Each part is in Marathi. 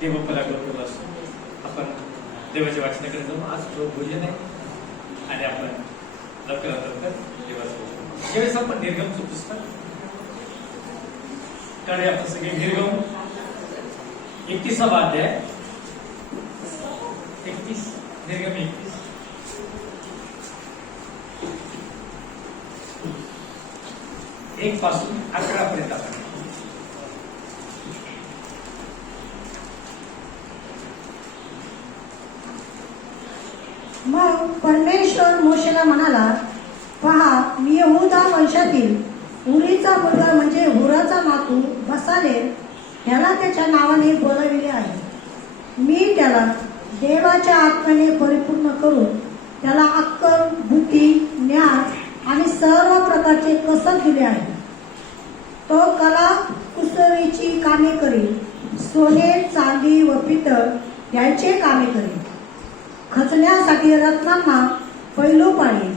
देवपला करतो असतो. आपण देवाच्या वाचनाकडे जाऊ. आज भोजन आहे आणि आपण लवकर देवाचं ज्यावेळेस आपण निर्गमचं पुस्तक कडे आपण सगळे निर्गम 31वा अध्याय 31 निर्गम 31 1 पासून 11 पर्यंत आपण मग परमेश्वर मोशेला म्हणाला, पहा, मी यहूदा वंशातील उरीचा मुलगा म्हणजे हुराचा नातू बसालेल ह्याला त्याच्या नावाने बोलाविले आहे. मी त्याला देवाच्या आत्म्याने परिपूर्ण करून त्याला अक्कल, बुद्धी, ज्ञान आणि सर्व प्रकारचे कसब दिले आहे. तो कला कुसरीची कामे करील, सोने, चांदी व पितळ यांचे कामे करील. खचण्यासाठी रत्नांना पैलू पाडेल,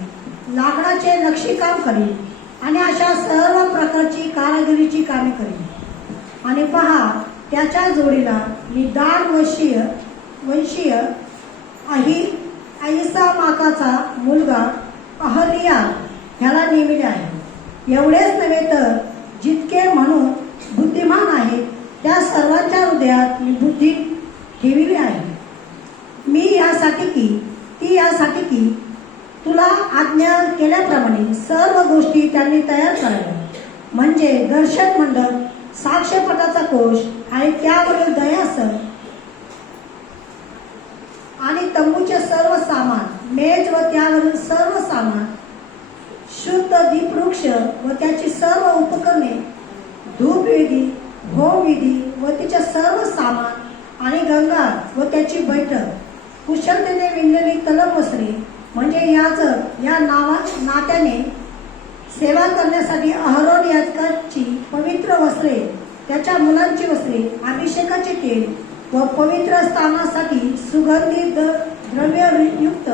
लाकडाचे नक्षीकाम करील आणि अशा सर्व प्रकारची कारागिरीची कामे करील. आणि पहा, त्याच्या जोडीला मी दान वंशीय अहिसामाकाचा मुलगा अहलिया ह्याला नेमिले आहे. एवढेच नव्हे तर जितके म्हणून बुद्धिमान आहेत त्या सर्वांच्या हृदयात मी बुद्धी ठेविली आहे. ती यासाठी की तुला आज्ञा केल्याप्रमाणे सर्व गोष्टी त्यांनी तयार कराव्या, म्हणजे दर्शन मंडप, साक्ष्यपटाचा कोश आणि त्यावरील दयासन आणि तंबूचे सर्व सामान, मेज व त्यावरील सर्व सामान, शुद्ध दीपवृक्ष व त्याची सर्व उपकरणे, धूपविधी, होमविधी व तिचे सर्व सामान आणि गंगा व त्याची बैठक, कुशलतेने विणलेली तलम वस्त्रे म्हणजे याजक या नात्याने सेवा करण्यासाठी अहरोन याजकाची पवित्र वस्त्रे, त्याच्या मुलांची वस्त्रे, अभिषेकाचे तेल व पवित्र स्थानासाठी सुगंधी द्रव्ययुक्त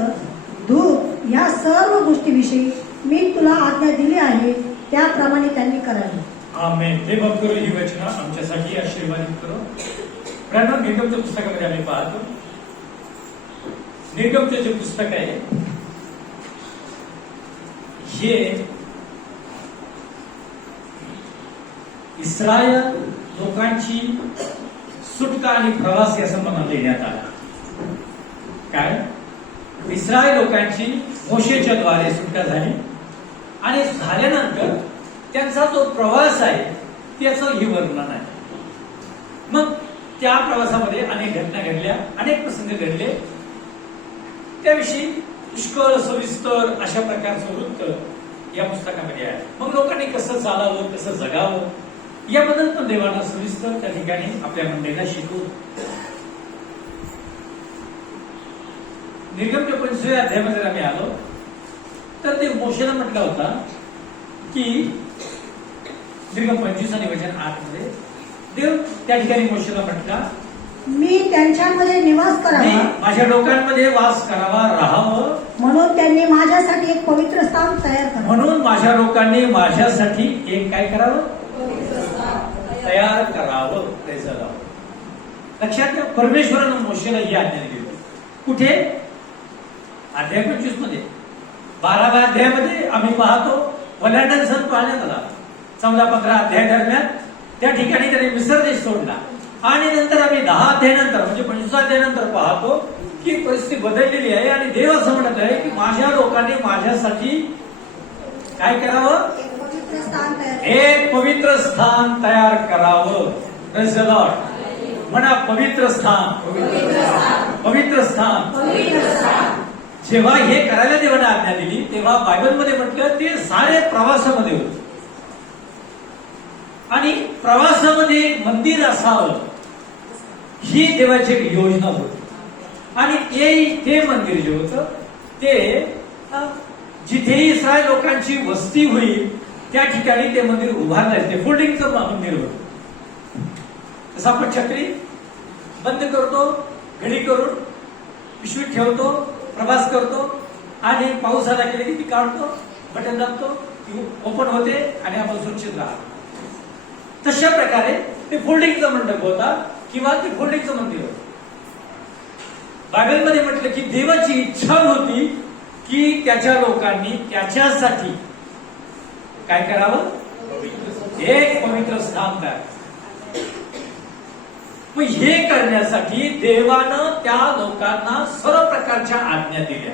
धूप या सर्व गोष्टीविषयी मी तुला आज्ञा दिली आहे त्याप्रमाणे त्यांनी करावे. आमेन. ते भक्त ही वचना आमच्यासाठी आशीर्वादित करो. प्रणव निर्गमच्या पुस्तकामध्ये आम्ही पाहतो. निर्गमचे जे पुस्तक आहे हे इस्रायल लोकांची सुटका आणि प्रवास या संबंधात लिहिण्यात आला. काय? इस्रायल लोकांची मोशेच्या द्वारे सुटका झाली आणि झाल्यानंतर त्यांचा जो प्रवास आहे त्याचं हे वर्णन आहे. मग त्या प्रवासामध्ये अनेक घटना घडल्या, अनेक प्रसंग घडले, त्याविषयी पुष्कळ सविस्तर अशा प्रकारचं वृत्त या पुस्तकामध्ये आहे. मग लोकांनी कसं चालावं, कसं जगावं याबद्दल पण देवानं सविस्तर त्या ठिकाणी आपल्या मंडळीला शिकवलं. निर्गमच्या 25व्या अध्यायामध्ये आम्ही आलो तर ते मोशेला म्हटलं होता की निर्गम 25 आणि वचन 8 मध्ये देव त्या ठिकाणी मोशेला म्हटला, मी त्यांच्यामध्ये निवास करावा, माझ्या लोकांमध्ये वास करावा, राहावं, म्हणून त्यांनी माझ्यासाठी एक पवित्र स्थान तयार करावं. म्हणून माझ्या लोकांनी माझ्यासाठी एक काय करावं? तयार करावं. लक्षात घ्या, परमेश्वरानं मोशेला ही आज्ञा दिली होती. कुठे? अध्याय 25 मध्ये. 12व्या अध्यायामध्ये आम्ही पाहतो वलांडन सण पाहण्यात आला. 14-15 अध्याय दरम्यान त्या ठिकाणी त्याने मिस्र देश सोडला आणि नंतर आम्ही 10 अध्यायानंतर म्हणजे 25 अध्यायानंतर पाहतो की परिस्थिती बदललेली आहे आणि देव असं म्हणत आहे की माझ्या लोकांनी माझ्यासाठी काय करावं? एक पवित्र स्थान तयार करावं. Praise the Lord. म्हणा पवित्र स्थान, पवित्र स्थान. जेव्हा हे करायला देवाने आज्ञा दिली तेव्हा बायबलमध्ये म्हटलं ते सारे प्रवासामध्ये होते आणि प्रवासामध्ये मंदिर असावं ही देवाची एक योजना होती. आणि ते मंदिर जे होतं ते जिथे इस्रायल लोकांची वस्ती होईल त्या ठिकाणी ते मंदिर उभारलं. ते फोल्डिंगचं मंदिर होतं. जसं आपण छत्री बंद करतो, घडी करून पिशवीत ठेवतो, प्रवास करतो आणि पाऊस आला की ती काढतो, बटन दाबतो, ती ओपन होते आणि आपण सुरक्षित राहतो. तशा प्रकारे ते फोल्डिंगचा मंडप होता किंवा ते फोल्डिंगचं मंदिर होतं. बायबलमध्ये म्हटलं की देवाची इच्छा होती की त्याच्या लोकांनी त्याच्यासाठी काय करावं, एक पवित्र स्थान तयार. मग हे करण्यासाठी देवानं त्या लोकांना सर्व प्रकारच्या आज्ञा दिल्या.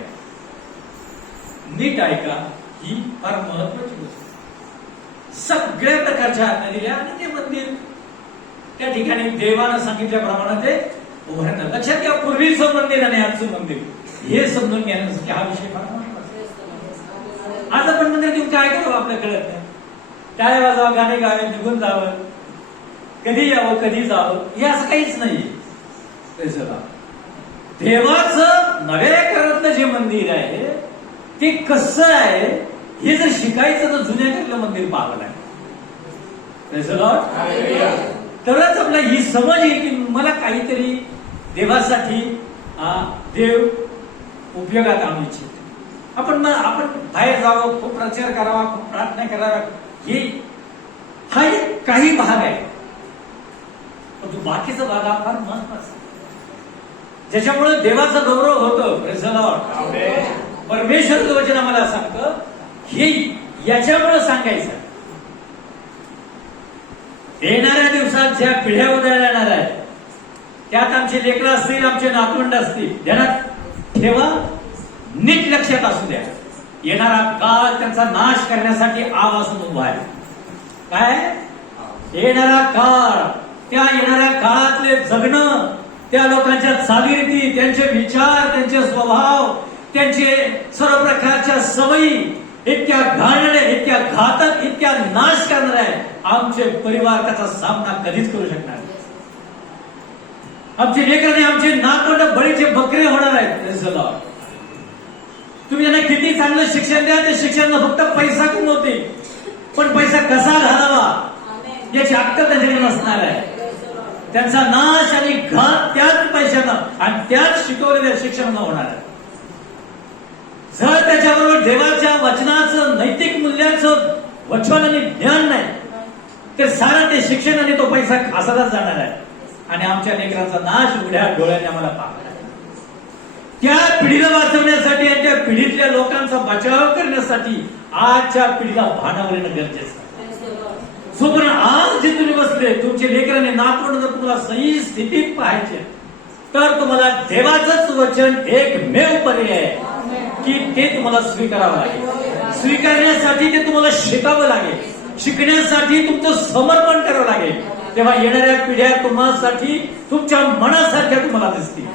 नीट ऐका, ही फार महत्वाची गोष्ट. सगळ्या प्रकारच्या आज्ञा दिल्या आणि ते मंदिर त्या ठिकाणी देवानं सांगितल्याप्रमाणे ते उभारलं. लक्षात घ्या, पूर्वीचं मंदिर आणि आजचं मंदिर हे समजून घेण्यासाठी हा विषय फार महत्वाचा. आज आपण मंदिर घेऊन काय करावं आपल्या कळत नाही. टाळ्या वाजवा, गाणे गावे, निघून जावं, कधी यावं कधी जावं, हे असं काहीच नाही. देवाचं नव्या करातलं जे मंदिर आहे ते कसं आहे हे जर शिकायचं तर जुन्या काळातलं मंदिर पाहावं लागेल. तरच आपला ही समज येईल की मला काहीतरी देवासाठी देव उपयोगात आणू इच्छित. आपण बाहेर जावं, खूप प्रचार करावा, खूप प्रार्थना करावा, हा एक काही भाग आहे. पण तो बाकीचा भाग हा फार महत्वाचा, ज्याच्यामुळे देवाचा गौरव होतो. Praise the Lord. परमेश्वरचं वचन आम्हाला सांगतं हे याच्यामुळे सांगायचं. येणाऱ्या दिवसात ज्या पिढ्या उदयाला येणार आहेत त्यात आमचे लेकरं असतील, आमचे नातवंड असतील, ध्यानात ठेवा, नीट लक्षात असू द्या. येणारा काळ त्यांचा नाश करण्यासाठी आव असून उभा आहे. काय येणारा काळ, त्या येणाऱ्या काळातले जगणं, त्या लोकांच्या चालीरीती, त्यांचे विचार, त्यांचे स्वभाव, त्यांचे सर्व प्रकारच्या सवयी इतक्या घाणेरड्या, इतक्या घातक, इतक्या नाश करणाऱ्या आहे. आमचे परिवार त्याचा सामना कधीच करू शकणार नाही. आमचे लेकरं, आमचे नातवंड बळीचे बकरे होणार आहेत. तुम्ही त्यांना किती चांगलं शिक्षण द्या, ते शिक्षण फक्त पैसा कमवतील, पण पैसा कसा घालावा याची अक्कल त्यांच्याकडे नसणार आहे. त्यांचा नाश आणि घात त्याच पैशानं आणि त्याच शिकवलेल्या शिक्षणानं होणार आहे. जर त्याच्याबरोबर देवाच्या वचनाचं, नैतिक मूल्याचं वचन आणि ज्ञान नाही तर सारा ते शिक्षण आणि तो पैसा खासालाच जाणार आहे आणि आमच्या लेकरांचा नाश उघड्या डोळ्याने आम्हाला पाहणार. त्या पिढीला वाचवण्यासाठी आणि त्या पिढीतल्या लोकांचा बचाव करण्यासाठी आजच्या पिढीला भानावर येणं गरजेचं आहे. पण आज जे तुम्ही बसले, तुमचे लेकरांनी नातवंड जर तुम्हाला सही स्थितीत पाहायचे तर तुम्हाला देवाचंच वचन एकमेव पर्याय आहे की ते तुम्हाला स्वीकारावं लागेल. स्वीकारण्यासाठी ते तुम्हाला शिकावं लागेल, शिकण्यासाठी तुमचं समर्पण करावं लागेल. तेव्हा येणाऱ्या पिढ्या तुम्हासाठी तुमच्या मनासारख्या तुम्हाला दिसतील.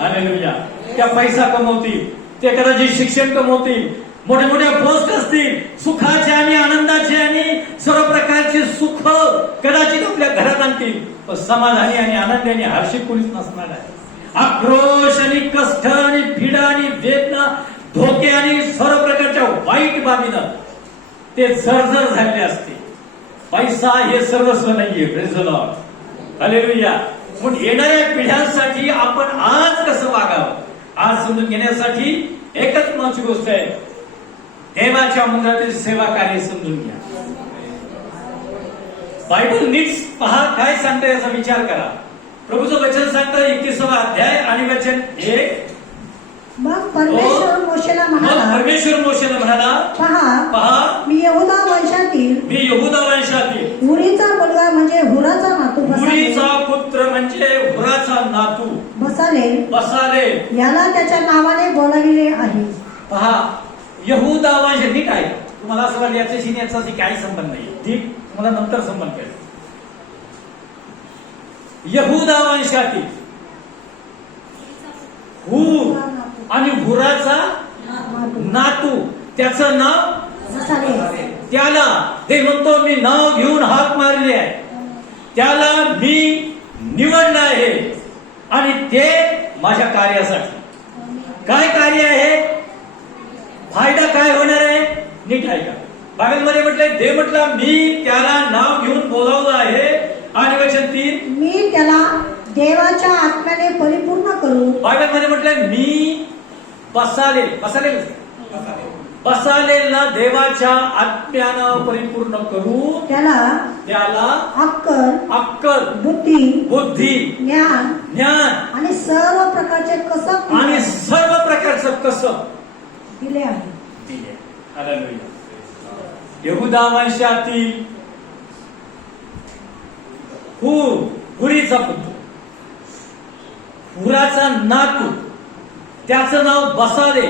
हालेलुया. त्या पैसा कमवतील, ते कदाचित शिक्षण कमवतील, मोठ्या मोठ्या पोस्ट असतील, सुखाचे आणि आनंदाचे आणि सर्व प्रकारचे सुख कदाचित आपल्या घरात आणतील, पण समाधानी आणि आनंदी आणि हर्षित कोणीच नसणार आहे. आक्रोश आणि कष्ट आणि पीडा आणि वेदना, धोके आणि सर्व प्रकारच्या वाईट बाबीनं ते जर्जर झालेले असते. पैसा हे सर्वस्व नाहीये. Praise the Lord. हालेलुया. म्हणून येणाऱ्या पिढ्यांसाठी आपण आज कसं वागावं आज समजून घेण्यासाठी एकच महत्वाची गोष्ट आहे, देवाच्या मंदिरातील सेवा कार्य समजून घ्या. बायबल नीट पहा काय सांगतं याचा विचार करा. प्रभूचं वचन सांगतं 21वा अध्याय आणि वचन 1. मग परमेश्वर मोशेला म्हणाला, पहा मी यहूदा वंशातील उरीचा मुलगा म्हणजे हुराचा नातू हुरीचा पुत्र म्हणजे हुराचा नातू बसालेल याला त्याच्या नावाने बोलाविले आहे. पहा, यहूदा वंश. नीट आहे. तुम्हाला असं वाटतं याच्याशी याचाशी काही संबंध नाही, ठीक, तुम्हाला नंतर संबंध कळेल. यहूदा वंशातील हूर आणि हुराचा नातू, त्याचं नाव त्याला ते म्हणतो मी नाव घेऊन हाक मारले आहे, त्याला मी निवडलं आहे आणि ते माझ्या कार्यासाठी. काय कार्य आहे, फायदा काय होणार आहे, नीट ऐका. बायबलमध्ये म्हटलंय, देव म्हटला मी त्याला नाव घेऊन बोलावलं आहे आणि वचन 3, मी त्याला देवाच्या आत्म्याने परिपूर्ण करू. बायबलमध्ये म्हटलंय मी बसालेल बसालेला देवाच्या आत्म्यानं परिपूर्ण करू त्याला त्याला अक्कल, बुद्धी ज्ञान ज्ञान आणि सर्व प्रकारचे कसब आणि सर्व प्रकारचं कसब दिले आहे. दिले. हालेलुया. यहुदा वंशातील हुरीचा पुत्र, हुराचा नातू, त्याचं नाव बसाले.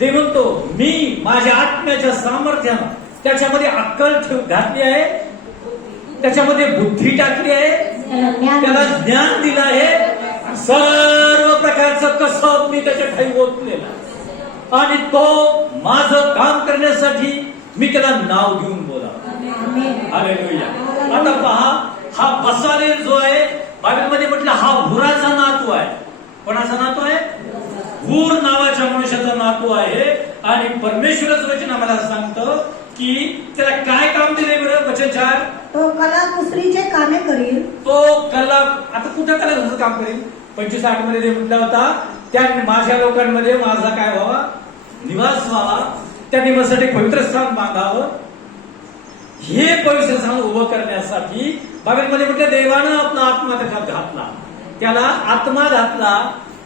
ते म्हणतो मी माझ्या आत्म्याच्या सामर्थ्यानं त्याच्यामध्ये अक्कल घातली आहे, त्याच्यामध्ये बुद्धी टाकली आहे, त्याला ज्ञान दिलं आहे, सर्व प्रकारचं कसब मी त्याच्या ठाई ओतलेलं आहे. आणि तो माझं काम करण्यासाठी मी त्याला नाव घेऊन बोला. हालेलुया. आता पहा, हा बसाले जो आहे बायबलमध्ये म्हटलं हा हुराचा नातू आहे. कोणाचा नातू आहे? हूर नावाच्या मनुष्याचा नातू आहे. आणि परमेश्वरच वचन आम्हाला सांगतं की त्याला काय काम दिले बरं? वचन 4, तो कला कुसरीचे कामे करील. तो कला, आता कुठं कला कुसरीचं काम करील? 25:8 मध्ये ते म्हटलं होता, त्या माझ्या लोकांमध्ये माझा काय व्हावा? निवास व्हावा. त्या निवासासाठी पवित्र स्थान बांधावं. हे पवित्र स्थान उभं करण्यासाठी बायबलमध्ये म्हटलं देवानं आपला आत्मा त्याच्यात घातला. त्याला आत्मा घातला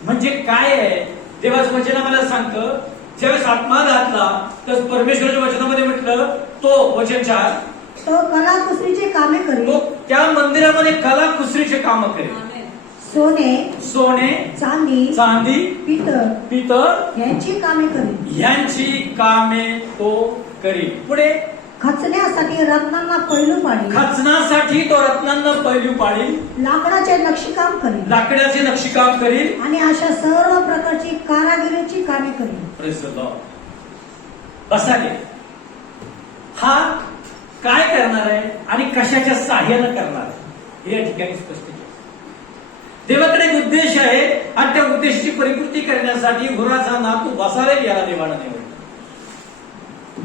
म्हणजे काय आहे? देवाचं वचन आम्हाला सांगतं, ज्यावेळेस आत्मा घातला तर परमेश्वराच्या वचनामध्ये म्हटलं, तो वचन 4, तो कला कुसरीचे कामे करील. तो त्या मंदिरामध्ये कला कुसरीचे काम करेल. सोने, चांदी, पितळ यांची कामे करील. यांची कामे तो करील. पुढे खचण्यासाठी रत्नांना पैलू पाडील. खचण्यासाठी तो रत्नांना पैलू पाडील. लाकडाचे नक्षीकाम करील. लाकडाचे नक्षीकाम करील. आणि अशा सर्व प्रकारची कारागिरीची कामे करील. Praise the Lord. बसाले हा काय करणार आहे आणि कशाच्या सहाय्यानं करणार आहे हे या ठिकाणी स्पष्ट केलं. देवाकडे एक उद्देश आहे आणि त्या उद्देशाची परिपूर्ती करण्यासाठी हुराचा नातू बसाले याला देवानं निवडलं.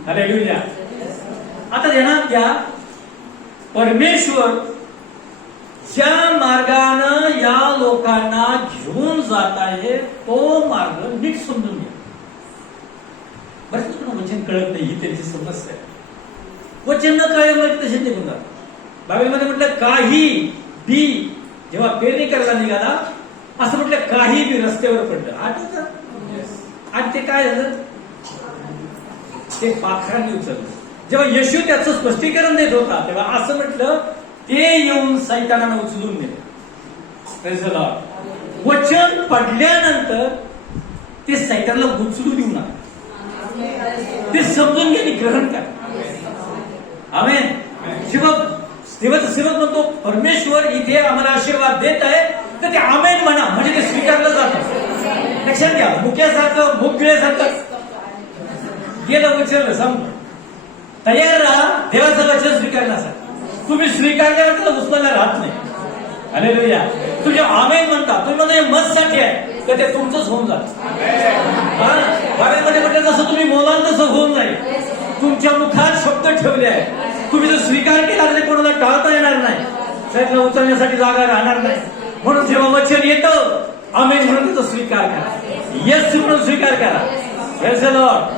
हालेलुया. आता ध्यानात घ्या, परमेश्वर ज्या मार्गानं या लोकांना घेऊन जात आहे तो मार्ग नीट समजून घ्या. बरेच लोकांना वचन कळत नाही, ही त्यांची समस्या आहे. वचन न कळल्यामुळे तसे निघून जातात. बायबलमध्ये म्हटलं काही बी जेव्हा पेरणी करायला निघाला असं म्हटलं काही बी रस्त्यावर पडलं. आठवतं? आणि ते काय झालं? ते पाखरांनी उचललं. जेव्हा येशू त्याचं स्पष्टीकरण देत होता तेव्हा असं म्हटलं, ते येऊन सैतानानं उचलून नेलं. Praise the Lord. वचन पडल्यानंतर ते सैतानाला उचलून येऊ नका, ते समजून घ्या, ग्रहण करा. आमेन. देवाचा सेवक म्हणतो परमेश्वर इथे आम्हाला आशीर्वाद देत आहे तर ते आमेन म्हणा, म्हणजे ते स्वीकारलं जातं. लक्षात घ्या, मुक्यासारखं मुकगिळ्यासारखं गेलं उचललं समजा. तयार राहा देवाचं वचन स्वीकारण्यासाठी. तुम्ही स्वीकारल्यावर त्याला उचलायला राहत नाही. हालेलुया. तुम्ही आमेन म्हणता, तुम्ही म्हणता हे मतसाठी आहे तर ते तुमचंच होऊन जात. बायबलमध्ये म्हटलं जसं तुम्ही बोलाल तसं होऊन जाईल. तुमच्या मुखात शब्द ठेवले आहे, तुम्ही जर स्वीकार केला तर कोणाला टाळता येणार नाही, त्याला उचलण्यासाठी जागा राहणार नाही. म्हणून जेव्हा वचन येतं आमेन म्हणून त्याचा स्वीकार करा, येस म्हणून स्वीकार करा. Praise the Lord.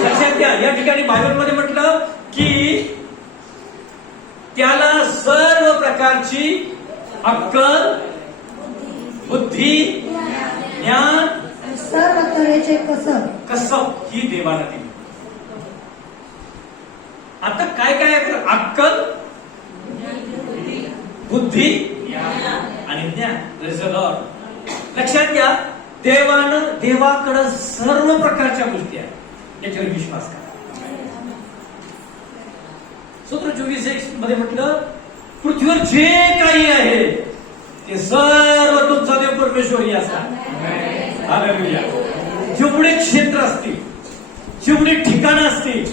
लक्षात घ्या, या ठिकाणी बायबलमध्ये म्हटलं की त्याला सर्व प्रकारची अक्कल, बुद्धी, ज्ञान, सर्व तऱ्हेचे कसब ही देवाला दिली. आता काय काय आहे? अक्कल, बुद्धी आणि ज्ञान. Praise the Lord. लक्षात घ्या, देवाकडे सर्व प्रकारच्या गोष्टी आहेत, याच्यावर विश्वास करा. सूत्र 24:1 मध्ये म्हटलं, पृथ्वीवर जे काही आहे ते सर्व तुमचा देव परमेश्वरी असतात. हालेलुया. जेवढे क्षेत्र असतील, जेवढी ठिकाणं असतील,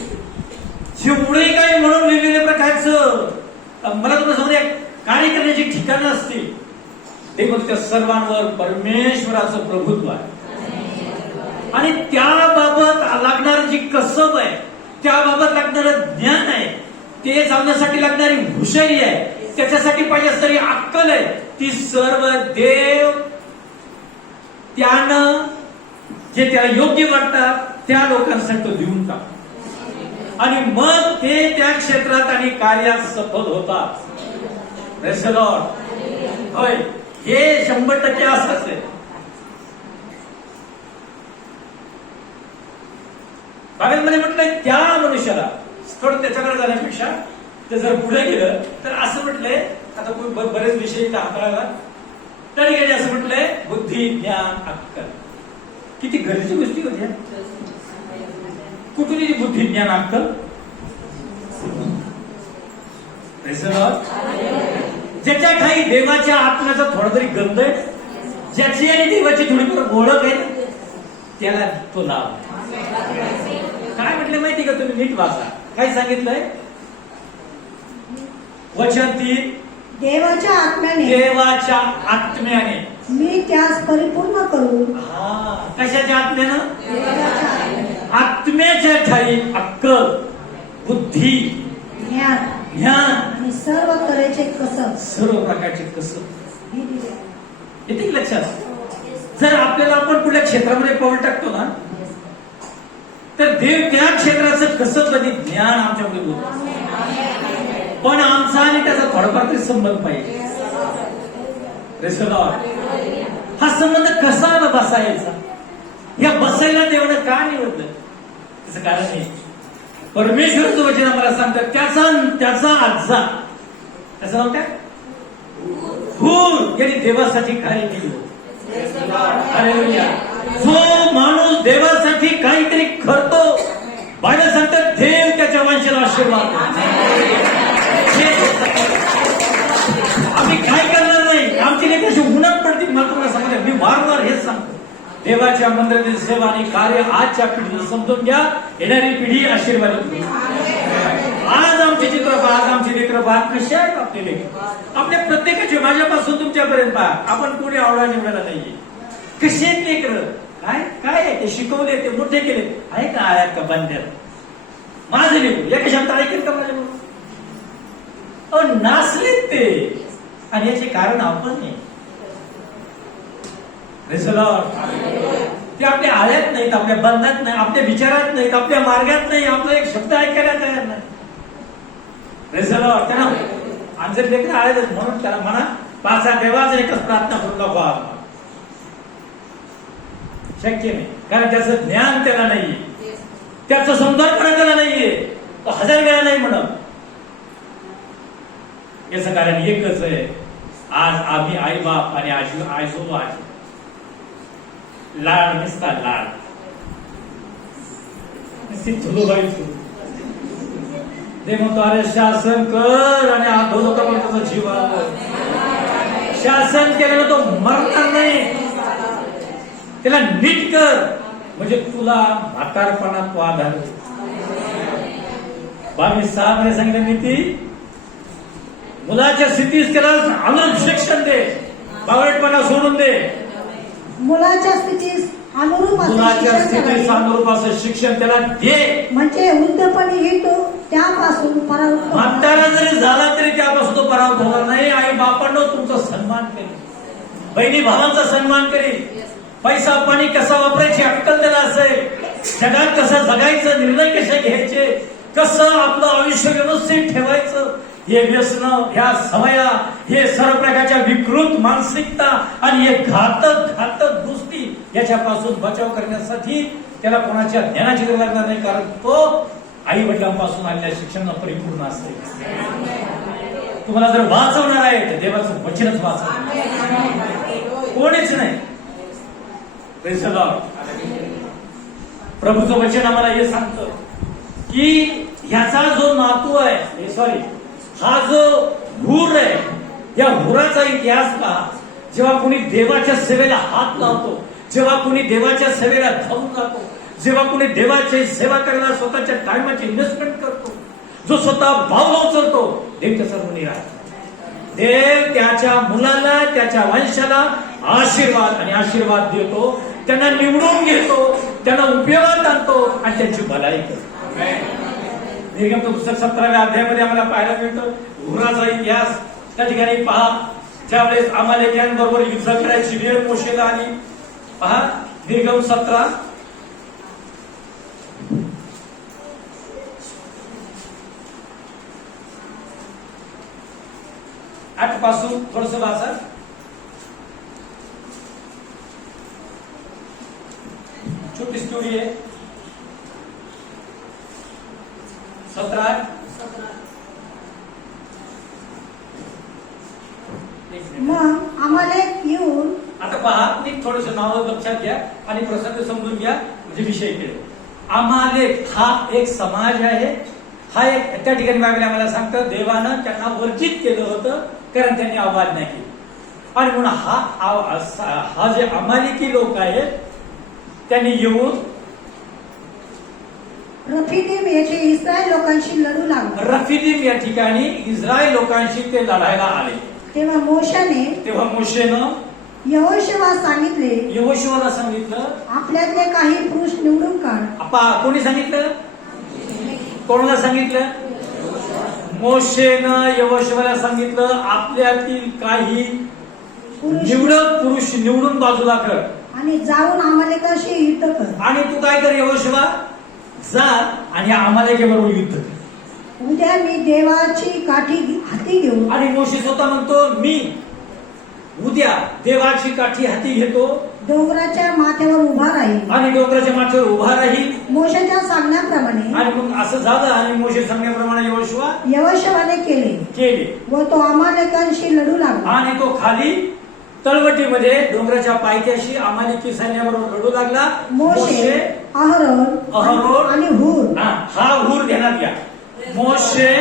जेवढे काही म्हणून वेगवेगळ्या प्रकारचं मला तुम्हाला सांगूया कार्य करण्याची ठिकाणं असतील, ते मग त्या सर्वांवर परमेश्वराचं प्रभुत्व आहे. आणि त्याबाबत लागणारं जी कसब आहे, त्याबाबत लागणारं ज्ञान आहे, ते जाणण्यासाठी लागणारी हुशारी आहे, त्याच्यासाठी पाहिजे असणारी अक्कल आहे, ती सर्व देव त्यानं जे त्याला योग्य वाटतात त्या लोकांसाठी तो देऊन टाकतो. आणि मग ते त्या क्षेत्रात आणि कार्यात सफल होतात. Praise the Lord. होय, हे 100% असंच आहे. बागांमध्ये म्हटलंय त्या मनुष्याला, थोडं त्याच्याकडे जाण्यापेक्षा ते जर पुढे गेलं तर असं म्हटलंय, आता बरेच विषय हाताळायला तर गेले, असं म्हटलंय बुद्धी, ज्ञान, अक्कल. किती गरजेची गोष्टी होत्या. कुठून येते बुद्धी, ज्ञान, अक्कल? ज्याच्या ठाई देवाच्या आत्म्याचा थोडा तरी गंध आहे, ज्याची आणि देवाची थोडीफार ओळख आहे, त्याला तो लाभ. काय म्हटलं माहिती का तुम्ही? नीट वाचा. काय सांगितलंय? वचन 3, देवाच्या आत्म्याने देवाच्या आत्म्याने मी त्यास परिपूर्ण करू. कशाच्या आत्म्यानं? देवाच्या आत्म्याने. आत्म्याच्या ठाई अक्कल, बुद्धी, ज्ञान ज्ञान आणि सर्व तऱ्हेचे कसब, सर्व प्रकारचे कसब हे दिले. येते लक्षात. जर आपल्याला आपण कुठल्या क्षेत्रामध्ये पाऊल टाकतो ना, तर देव त्या क्षेत्राचं कसब आणि ज्ञान आमच्यामध्ये बोलतो. पण आमचा आणि त्याचा थोडाफार तरी संबंध पाहिजे. Praise the Lord. हा संबंध कसा बसायचा? या बसायला देवानं का निवडलं? त्याचं कारण आहे, परमेश्वराचं वचन आम्हाला सांगतात त्याचा आजा, त्याचं नाव काय? हूर. यांनी देवासाठी कार्य केलं. हालेलुया. जो माणूस देवासाठी काहीतरी करतो, बायबल सांगतात देव त्याच्या वंशाला आशीर्वाद देतो. आम्ही काय करणार नाही, आमची लेकरं उन्हात पडतील. मला तुम्हाला सांगतो, मी वारंवार हेच सांगतो, देवाच्या मंदिरातील सेवा आणि कार्य आजच्या पिढीला समजून घ्या. येणारी पिढी आशीर्वादित. आज आमचे चित्र पहा, आज आमचे लेकरं पहा, कसे आहेत आपले लेकर. आपल्या प्रत्येकाचे, माझ्यापासून तुमच्यापर्यंत पहा, आपण कोणी आवडा निवडायला नाहीये. कसे आहेत लेकरं? काय काय आहे ते? शिकवले, ते मोठे केले आहे का? आयात का बंद्यात? माझे लेकरू एका शब्द ऐकेल का माझ्या? नाचलेत ते, आणि याचे कारण आपण नाही. ते आपल्या आळ्यात नाहीत, आपल्या बंधात नाही, आपल्या विचारात नाहीत, आपल्या मार्गात नाही, आपला एक शब्द ऐकायला तयार नाही. त्यांना आणि जर लेकर आळ्यात म्हणून त्याला म्हणा 5 देवाच एकच प्रार्थना करून नको. शक्य नाही, कारण त्याचं ज्ञान त्याला नाहीये, त्याचं समजावपणा त्याला नाहीये. तो 1000 वेळा नाही म्हणत. याचं कारण एकच आहे, आज आम्ही आई बाप आणि आजोबा लाड नसता लाड ते म्हणतो, अरे शासन कर आणि आधोलोकापर्यंत जीव आलं. शासन केल्यानं तो मरणार नाही, त्याला नीट कर, म्हणजे तुला म्हातारपणात तो आधार. 22:6 मध्ये सांगितलं नीती, मुलाच्या स्थितीस त्याला अनुरूप शिक्षण दे, बावळटपणा सोडून दे. मुलाच्या स्थितीस अनुरूप असं शिक्षण त्याला दे, म्हणजे वृद्धपणी तो त्यापासून परावृत्त. म्हातारा जरी झाला तरी त्यापासून तो परावृत्त होणार नाही. आई बापांनो तुमचा सन्मान करेल, बहिणी भावांचा सन्मान करेल, पैसा पाणी कसा वापरायची अक्कल त्याला असेल, जगात कसं जगायचं, निर्णय कसे घ्यायचे, कसं आपलं आयुष्य व्यवस्थित ठेवायचं, हे व्यसन, ह्या सवया, हे सर्व प्रकारच्या विकृत मानसिकता आणि हे घातक गोष्टी याच्यापासून बचाव करण्यासाठी त्याला कोणाच्या ज्ञानाची गरज लागणार नाही, कारण तो आई वडिलांपासून आलेल्या शिक्षणाला परिपूर्ण असते. तुम्हाला जर वाचवणार आहे तर देवाचं वचनच वाचवणार, कोणीच नाही. प्रभूचं वचन आम्हाला हे सांगतं की ह्याचा जो नातू आहे, हा जो हूर आहे, या हुराचा इतिहास पहा. जेव्हा कोणी देवाच्या सेवेला हात लावतो, जेव्हा कोणी देवाच्या सेवेला धावून जातो, जेव्हा कोणी देवाची सेवा करायला स्वतःच्या टाइमाची इन्व्हेस्टमेंट करतो, जो स्वतः भाव उचलतो, देव त्याचा ऋणी राहतो. देव त्याच्या मुलाला, त्याच्या वंशाला आशीर्वाद देतो, त्यांना निवडून घेतो, त्यांना उपयोगात आणतो आणि त्यांची भलाई करतो. निर्गमन पुस्तक 17व्या अध्यायामध्ये आम्हाला पाहायला मिळतं हुराचा इतिहास. त्या ठिकाणी पहा, ज्यावेळेस अमालेक्यांबरोबर युद्ध करायची वेळ मोशेला आली. पहा निर्गमन 17 8 पासून थोडस वाचा. छोटी स्टोरी आहे. 17. मग आम्हाला येऊन आता पहा, एक थोडस नाव लक्षात घ्या आणि प्रसंग समजून घ्या, म्हणजे विषय कळेल. अमालेक हा एक समाज आहे. हा एक त्या ठिकाणी बायबल आम्हाला सांगतं देवानं त्यांना वर्जित केलं होतं, कारण त्यांनी आवाज नाही केली. आणि म्हणून हा जे अमालिकी लोक आहेत त्यांनी येऊन रफिदीम येथे इस्रायल लोकांशी लढू लागले. रफिदीम या ठिकाणी इस्रायल लोकांशी ते लढायला आले. तेव्हा मोशेनं यहोशुवा सांगितले, यहोशुवाला सांगितलं, आपल्यातले काही पुरुष निवडून काढ. कोणी सांगितलं? कोणाला सांगितलं? मोशेनं यहोशुवाला सांगितलं, आपल्यातील काही निवडक पुरुष निवडून बाजूला कर आणि जाऊन अमालेकाशी युद्ध कर. आणि तू काय कर यहोशुवा, जा आणि अमालेकाबरोबर युद्ध कर. उद्या मी देवाची काठी हाती घेऊन. आणि मोशे स्वतः म्हणतो, मी उद्या देवाची काठी हाती घेतो, डोंगराच्या माथ्यावर उभा राहील आणि डोंगराच्या माथ्यावर उभा राहील. मोशेच्या सांगण्याप्रमाणे आणि मग असं झालं, आणि मोशे सांगण्याप्रमाणे यहोशुवाने केले व तो अमालेकांशी लढू लागला. आणि तो खाली तळवटीमध्ये डोंगराच्या पायथ्याशी अमालेकी सैन्याबरोबर लढू लागला. मोशे, अहरोन आणि हूर. हा हूर ध्यानात घ्या. मोशे,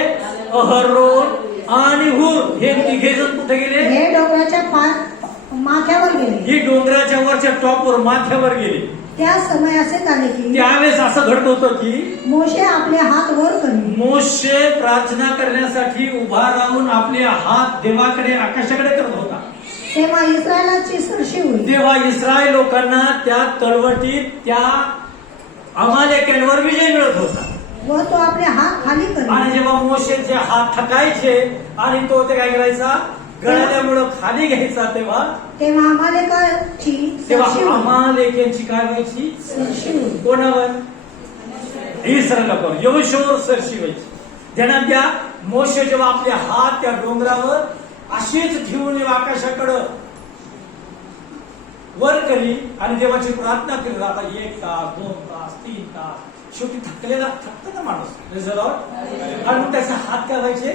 अहरोन आणि हूर हे तिघे जण कुठे गेले? हे डोंगराच्या माथ्यावर गेले. ही डोंगराच्या वरच्या टॉपवर माथ्यावर गेले. त्या समय असे झाले की त्यावेळेस असं घडत होतं की मोशे आपले हात वर करी. मोशे प्रार्थना करण्यासाठी उभा राहून आपले हात देवाकडे आकाशाकडे करत होता. तेव्हा इस्रायलाची सरशी होईल. तेव्हा इस्रायल लोकांना त्या तळवटीत त्या अमालेक्यांवर विजय मिळत होता. व तो आपले हात खाली करी. आणि जेव्हा मोशेचे हात थकायचे आणि तो ते काय करायचा, गळाल्यामुळं खाली घ्यायचा, तेव्हा अमालेकाची अमालेक्यांची काय व्हायची? सरशी होईल. कोणावर? इस्रायल लोकांवर, यहोशुवावर सरशी व्हायची. ध्यानात घ्या, मोशे जेव्हा आपले हात त्या डोंगरावर अशीच ठेवून आकाशाकडं वर करी आणि देवाची प्रार्थना करी, आता 1 तास 2 तास 3 तास, शेवटी थकतं ना माणूस. आणि मग त्याचे हात काय व्हायचे?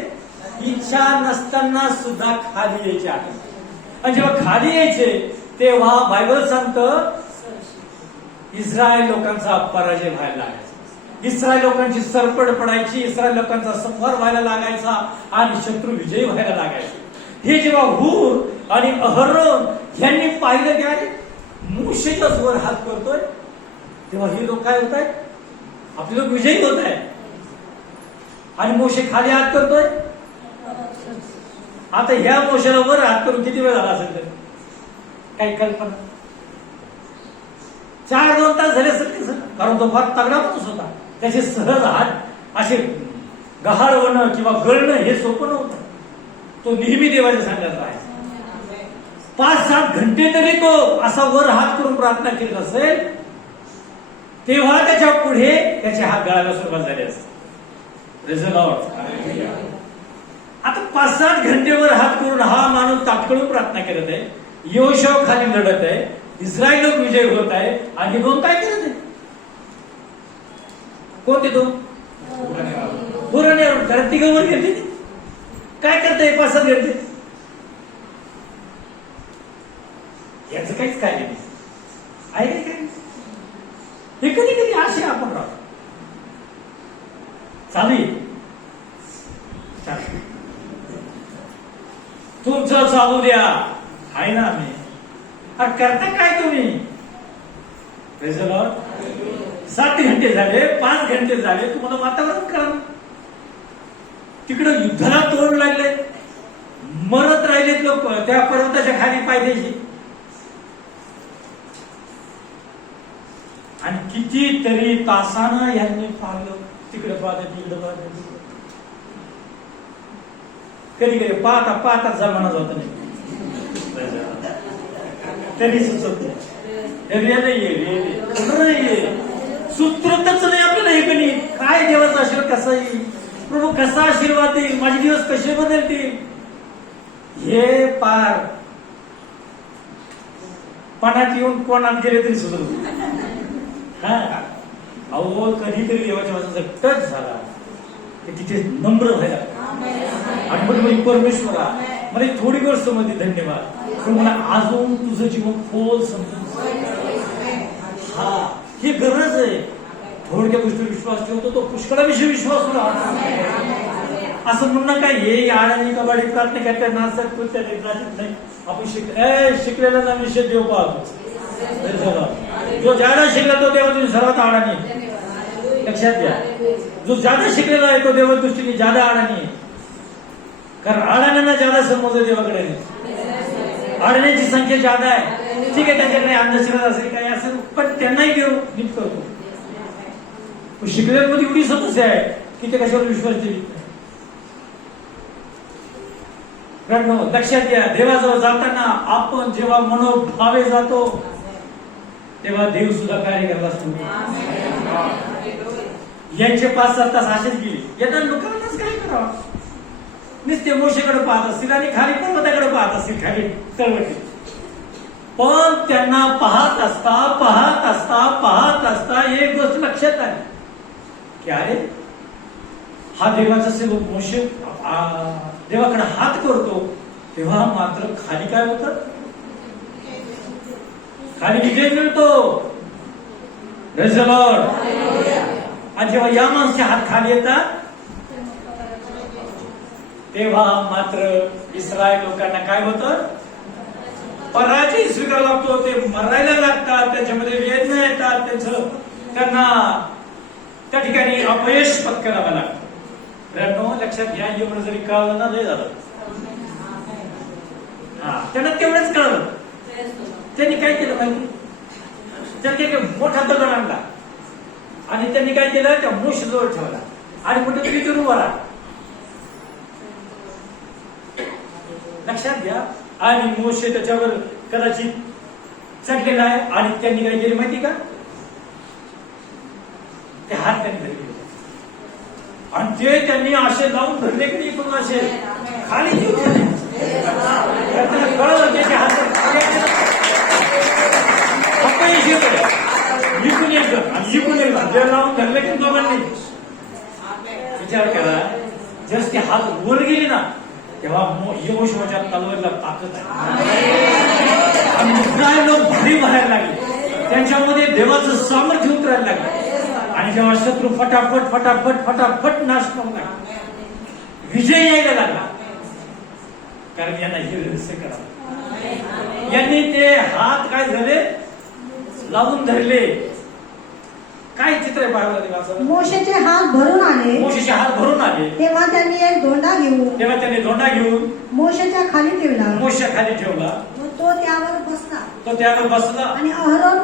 इच्छा नसताना सुद्धा खाली यायचे. आणि जेव्हा खाली यायचे तेव्हा बायबल सांगतं इस्रायल लोकांचा पराजय व्हायला लागायचा. इस्रायल लोकांची सरपड पडायची, इस्रायल लोकांचा संहार व्हायला लागायचा आणि शत्रू विजयी व्हायला लागायचे. हे जेव्हा हूर आणि अहरोन यांनी पाहिलं की अरे मोशेच्याच वर हात करतोय, तेव्हा हे लोक काय होत आहेत? आपले लोक विजयी होत आहेत. आणि मोशे खाली हात करतोय. आता ह्या मोशेला वर हात करून किती वेळ झाला असेल तर काही कल्पना? 4-2 तास झाले असेल, कारण तो फार तगडा माणूस होता. त्याचे सहज हात असे गहाळ होणं किंवा गळणं हे सोपं नव्हतं. तो नेहमी देवाच्या सांगण्यात राहायचा. 5-7 घंटे तरी तो असा वर हात करून प्रार्थना केली असेल, तेव्हा त्याच्या पुढे त्याचे हात गळायला सुरुवात झाली असते. आता 5-7 घंटेवर हात करून हा माणूस ताटकळून प्रार्थना करत आहे. यहोशुवा खाली लढत आहे, इस्रायल लोक विजय होत आहे. आणि दोन काय करत आहे? कोणते दोन? पुराणे कारण तिघांवर घेतली. काय करताय 5-7 घंटे? याचं काहीच काय नाही आहे काय? हे कधी कधी असे आपण राहतो. चालू तुमचं चालू द्या, आहे ना आम्ही. करता काय तुम्ही? 7 घंटे झाले, 5 घंटे झाले, तुम्हाला वातावरण करा. तिकडं युद्धाला तोड लागले, मरत राहिलेत लोक त्या पर्वताच्या खाली पायथ्याशी. आणि कितीतरी तासानं यांनी पाहिलं, तिकडे पाहत तिकडे पाहत. कधी कधी पाहता पाहता जमाना जात नाही, तरी सुचत नाहीये. सूत्रच नाही आपल्याला. हे कधी काय देवाचा आशीर्वाद कसा येईल, प्रभू कसा आशीर्वाद देईल, माझे दिवस कसे बदलतील. हे पार पाण्यात येऊन कोणात गेले तरी सुधरू. हा अहो कधीतरी देवाच्या वाचा टच झाला की तिथे नम्र व्हायला आणि म्हणजे परमेश्वरा मला थोडी गोष्ट मध्ये धन्यवाद पण मला अजून तुझं जीवन खोल समजून. हा ही गरज आहे. थोडक्या गोष्टी विश्वास ठेवतो तो पुष्कळाविषयी विश्वास होता. असं म्हणणं काय हे आळणी कबाडी प्रार्थना करतात नाचत कुठल्या नाही. आपण शिकलेला ना विषय देव पाहतो. जो ज्यादा शिकला तो देवाच्या सर्वात आडाणी. लक्षात घ्या जो ज्यादा शिकलेला आहे तो देवा दृष्टीने ज्यादा आडाणी आहे. कारण आडाण्यांना ज्यादा समज देवाकडे नाही. आडण्याची संख्या ज्यादा आहे. ठीक आहे त्यांच्याकडे अंधश्रद्धा असेल काही असेल पण त्यांनाही देव नीट करतो. शिकलेल्यामध्ये एवढी समस्या आहे की ते कशावर विश्वास ठेवी. लक्षात घ्या देवाजवळ जाताना आपण जेव्हा मनोभावे जातो तेव्हा देव सुद्धा कार्य करत असतो. यांचे 5-7 तास असेच गेले. यांना लोकांनाच काय करावं. नुसते मोशेकडे पाहत असतील आणि खाली पर्वताकडे पाहत असतील खाली तळवटी. पण त्यांना पाहत असता एक गोष्ट लक्षात आली की अरे हा देवाचा सेवक मोशे देवाकडे हात करतो तेव्हा मात्र खाली काय होतं. खाली विजय मिळतो. Praise the Lord. आणि जेव्हा या माणसाचे हात खाली येतात तेव्हा मात्र इस्रायल लोकांना काय होतं. पराजय स्वीकार लागतो. ते मरायला लागतात. त्याच्यामध्ये वेदना येतात. त्यांना त्या ठिकाणी अपयश पत्करावं लागतं. लक्षात घ्या एवढं जरी कळलं ना लय झालं. त्यांना तेवढंच कळलं. त्यांनी काय केलं माहिती. त्यांनी मोठा दगड आणला आणि त्यांनी काय केलं त्या मोशेजवळ ठेवला आणि कुठे तरी तिथून उभा राहा. लक्षात घ्या आणि मोशे त्याच्यावर कदाचित चढलेला आहे आणि त्यांनी काय केलं माहिती का ते हात त्यांनी धरले आणि ते त्यांनी असे लावून धरले की पण असे खाली कळलं त्याचे हात अपयश येतं. लिकून येतं आणि लिकून येतं जे लावून धरले की दोघांनी विचार करा. जस ते हात वर गेले ना तेव्हा यहोशुआच्या तलवारीला ताकद आहे आणि इस्रायल लोक भारी बाहेर लागले. त्यांच्यामध्ये देवाचं सामर्थ्य उतरायला लागलं आणि जेव्हा शत्रू फटाफट नाश करू लागला विजय यायला लागला. कारण यांना हे रहस्य करावं. यांनी ते हात काय झाले लावून धरले. काय चित्र पाहावं. मोशेचे हात भरून आले. मोशेचे हात भरून आले तेव्हा त्यांनी एक धोंडा घेऊन मोशेच्या खाली ठेवला. मोशेच्या खाली ठेवला. तो त्यावर बसला आणि अहरोन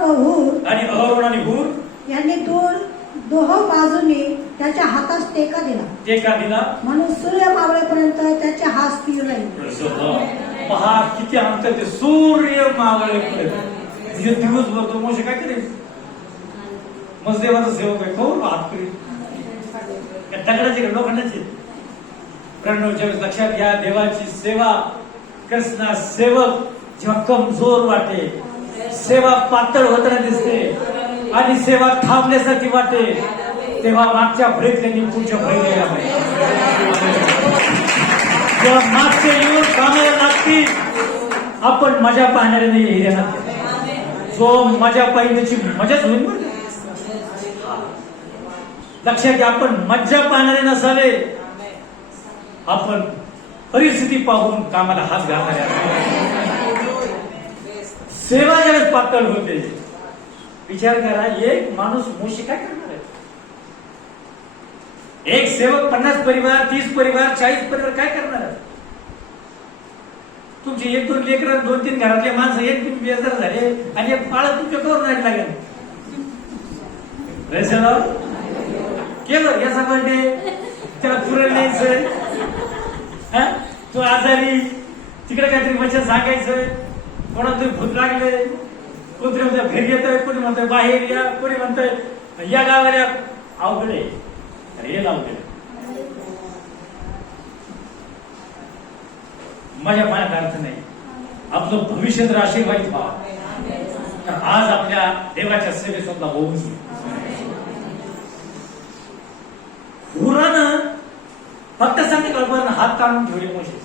आणि हूर यांनी दोहो बाजूने त्याच्या हातास टेका दिला म्हणून सूर्य मावळेपर्यंत त्याचे हात स्थिर राहिले. पहा किती अंतर ते सूर्य मावळेपर्यंत. दिवसभर तो मोशे काय करेल. मग देवाचा सेवक आहे तो हात करेल. दगडाचे लोखंडाचे प्रणवच्या लक्षात घ्या. देवाची सेवा करणारा सेवक जेव्हा कमजोर वाटे सेवा पातळ होताना दिसते आणि सेवा थांबल्यासारखी वाटे तेव्हा मागच्या फळीत त्यांनी पुढच्या फळीत यायला पाहिजे. जेव्हा मागच्या येऊन कामाला लागतील आपण मजा पाहणारे नाही हे ध्यानात घ्या. जो मजा पाहिजे त्याची मजाच होईल. लक्षात घ्या आपण मज्जा पाहणारे नसावे. आपण परिस्थिती पाहून कामाला हात घालणारे. सेवा ज्यावेळेस पातळ होते विचार करा एक माणूस मोशी काय करणार आहे. एक सेवक 50 परिवार 30 परिवार 40 परिवार काय करणार आहे. तुमचे 1-2 लेकर 2-3 घरातले माणसं एक बेजार झाले आणि एक पाळ तुमच्या करून नाही लागेल. केलं याचा बर्थडे त्याला पुरण न्यायचंय. तो आजारी तिकडे काहीतरी वचन सांगायचंय. कोणाला तरी भूत लागले. कोणतरी म्हणतोय घरी येतोय कोणी म्हणतोय बाहेर या कोणी म्हणतोय या गावाला अवघड आहे. अरे हे अवघड माझ्या मनात अर्थ नाही. आपलं भविष्य जर आशीर्वादित व्हावं तर आज आपल्या देवाच्या सेवेत स्वतः होऊन हुरानं फक्त सांगितलं हात काढून ठेवले मोशे.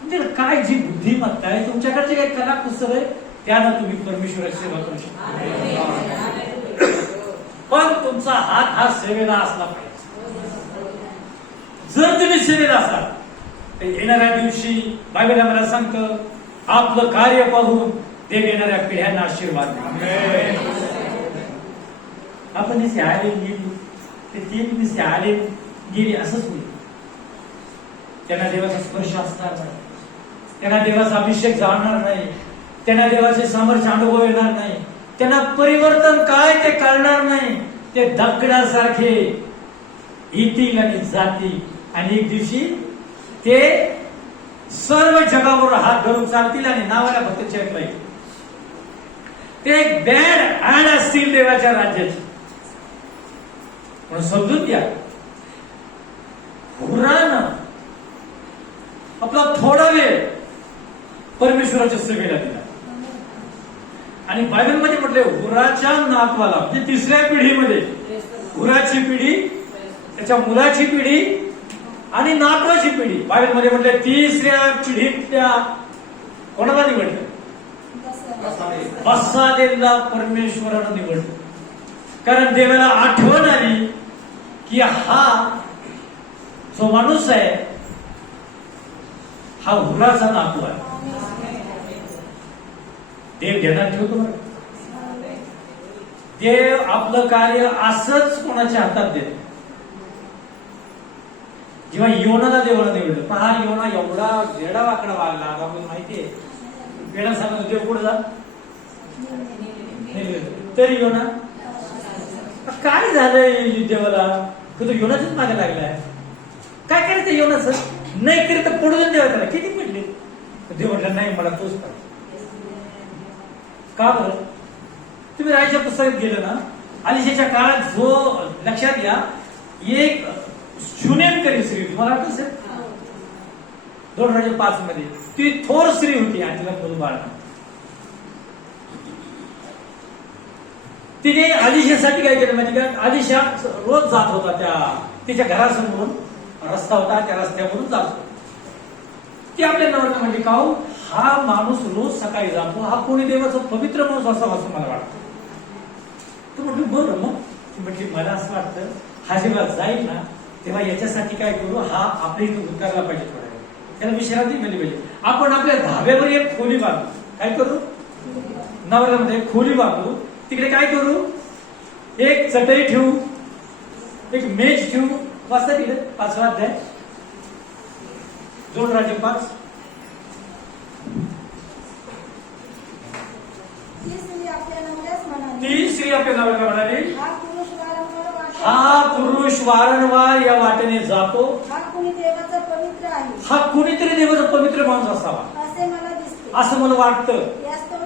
तुमच्याकडे काय जी बुद्धिमत्ता आहे, तुमच्याकडचे काही कला कुसर आहे, त्यानं तुम्ही परमेश्वराची सेवा करू शकता. पण तुमचा हात हा सेवेला असला पाहिजे. जर तुम्ही सेवेला असाल तर येणाऱ्या दिवशी बायबल आम्हाला सांगतं आपलं कार्य पाहून देव येणाऱ्या पिढ्यांना आशीर्वाद देईल. आपण जसे आले गेली ते तीन दिवशी आले गेली असंच होईल. त्यांना देवाचा स्पर्श असणार नाही, त्यांना देवाचा अभिषेक जाणणार नाही, त्यांना देवाचे सामर्थ्य अनुभव येणार नाही, त्यांना परिवर्तन काय ते कळणार नाही. ते दगडासारखे येतील आणि जातील आणि एक दिवशी ते सर्व जगावर हात धरून चालतील आणि नावाला फक्त चेक पाहिजे. ते एक बॅड ऍड असतील देवाच्या राज्याची. म्हणून समजून घ्या, हुरानं आपला थोडा वेळ परमेश्वराच्या सेवेला दिला. आणि बायबलमध्ये म्हटले हुराच्या नातवाला म्हणजे तिसऱ्या पिढीमध्ये हुराची पिढी, त्याच्या मुलाची पिढी आणि नातवाची पिढी. बायबलमध्ये म्हटले तिसऱ्या पिढीतल्या कोणाला निवडलं? बसालेला परमेश्वरानं निवडलं. कारण देवाला आठवण आली की हा जो माणूस आहे हा हुराचा नातू आहे. देव ध्यानात ठेवतो. देव आपलं कार्य असंच कोणाच्या हातात देत. जेव्हा योनाला देवाला निवडलं, पण हा योना एवढा वेडा वाकडा वागला, आपल्याला माहितीये. वेडा सांगत देव पुढे जा, तरी योना काय झालंय देवाला, तो योनाच्याच मागे लागलाय. काय करायचं योनाचं? नाही करीत तर पडून देवा त्याला. किती म्हटले? देव म्हटलं नाही, मला तोच पाहिजे. का बरं? तुम्ही राजाच्या पुस्तकात गेलं ना, अलिशेच्या काळात जो, लक्षात घ्या, एक शुनेमकरी स्त्री, तुम्हाला आठवत असेल 2 राजे 5 मध्ये, ती थोर स्त्री होती आणि तिला मुलं बाळ. तिने अलिशेसाठी काय केलं माहिती का? अलिशा रोज जात होता त्या तिच्या घरासमोरून रस्ता होता, त्या रस्त्यावरून जात होता. ती आपल्या नवऱ्याला म्हणजे का हा माणूस रोज सकाळी जातो, हा कोणी देवाचा पवित्र माणूस असावा असं मला वाटतं. तर म्हटलं बरं. मग ती म्हटली मला असं वाटतं हा जेव्हा जाईल ना तेव्हा याच्यासाठी काय करू, हा आपल्या इथे उतरला पाहिजे, थोड्या वेळ त्याला विश्रांती मिळली पाहिजे. आपण आपल्या धाब्यावर एक खोली बांधू. काय करू? नवऱ्यामध्ये एक खोली बांधू. तिकडे काय करू, एक चटई ठेवू, एक मेज ठेवू. वाचता तिकडे 5वा अध्याय 2 राजे 5. ती स्त्री आपल्या नवऱ्याला म्हणाली हा पुरुष वारंवार या वाटेने जातो, हा कुणी देवाचा पवित्र आहे, हा कुणीतरी देवाचा पवित्र माणूस असावा असे मला दिसते, असं मला वाटतं.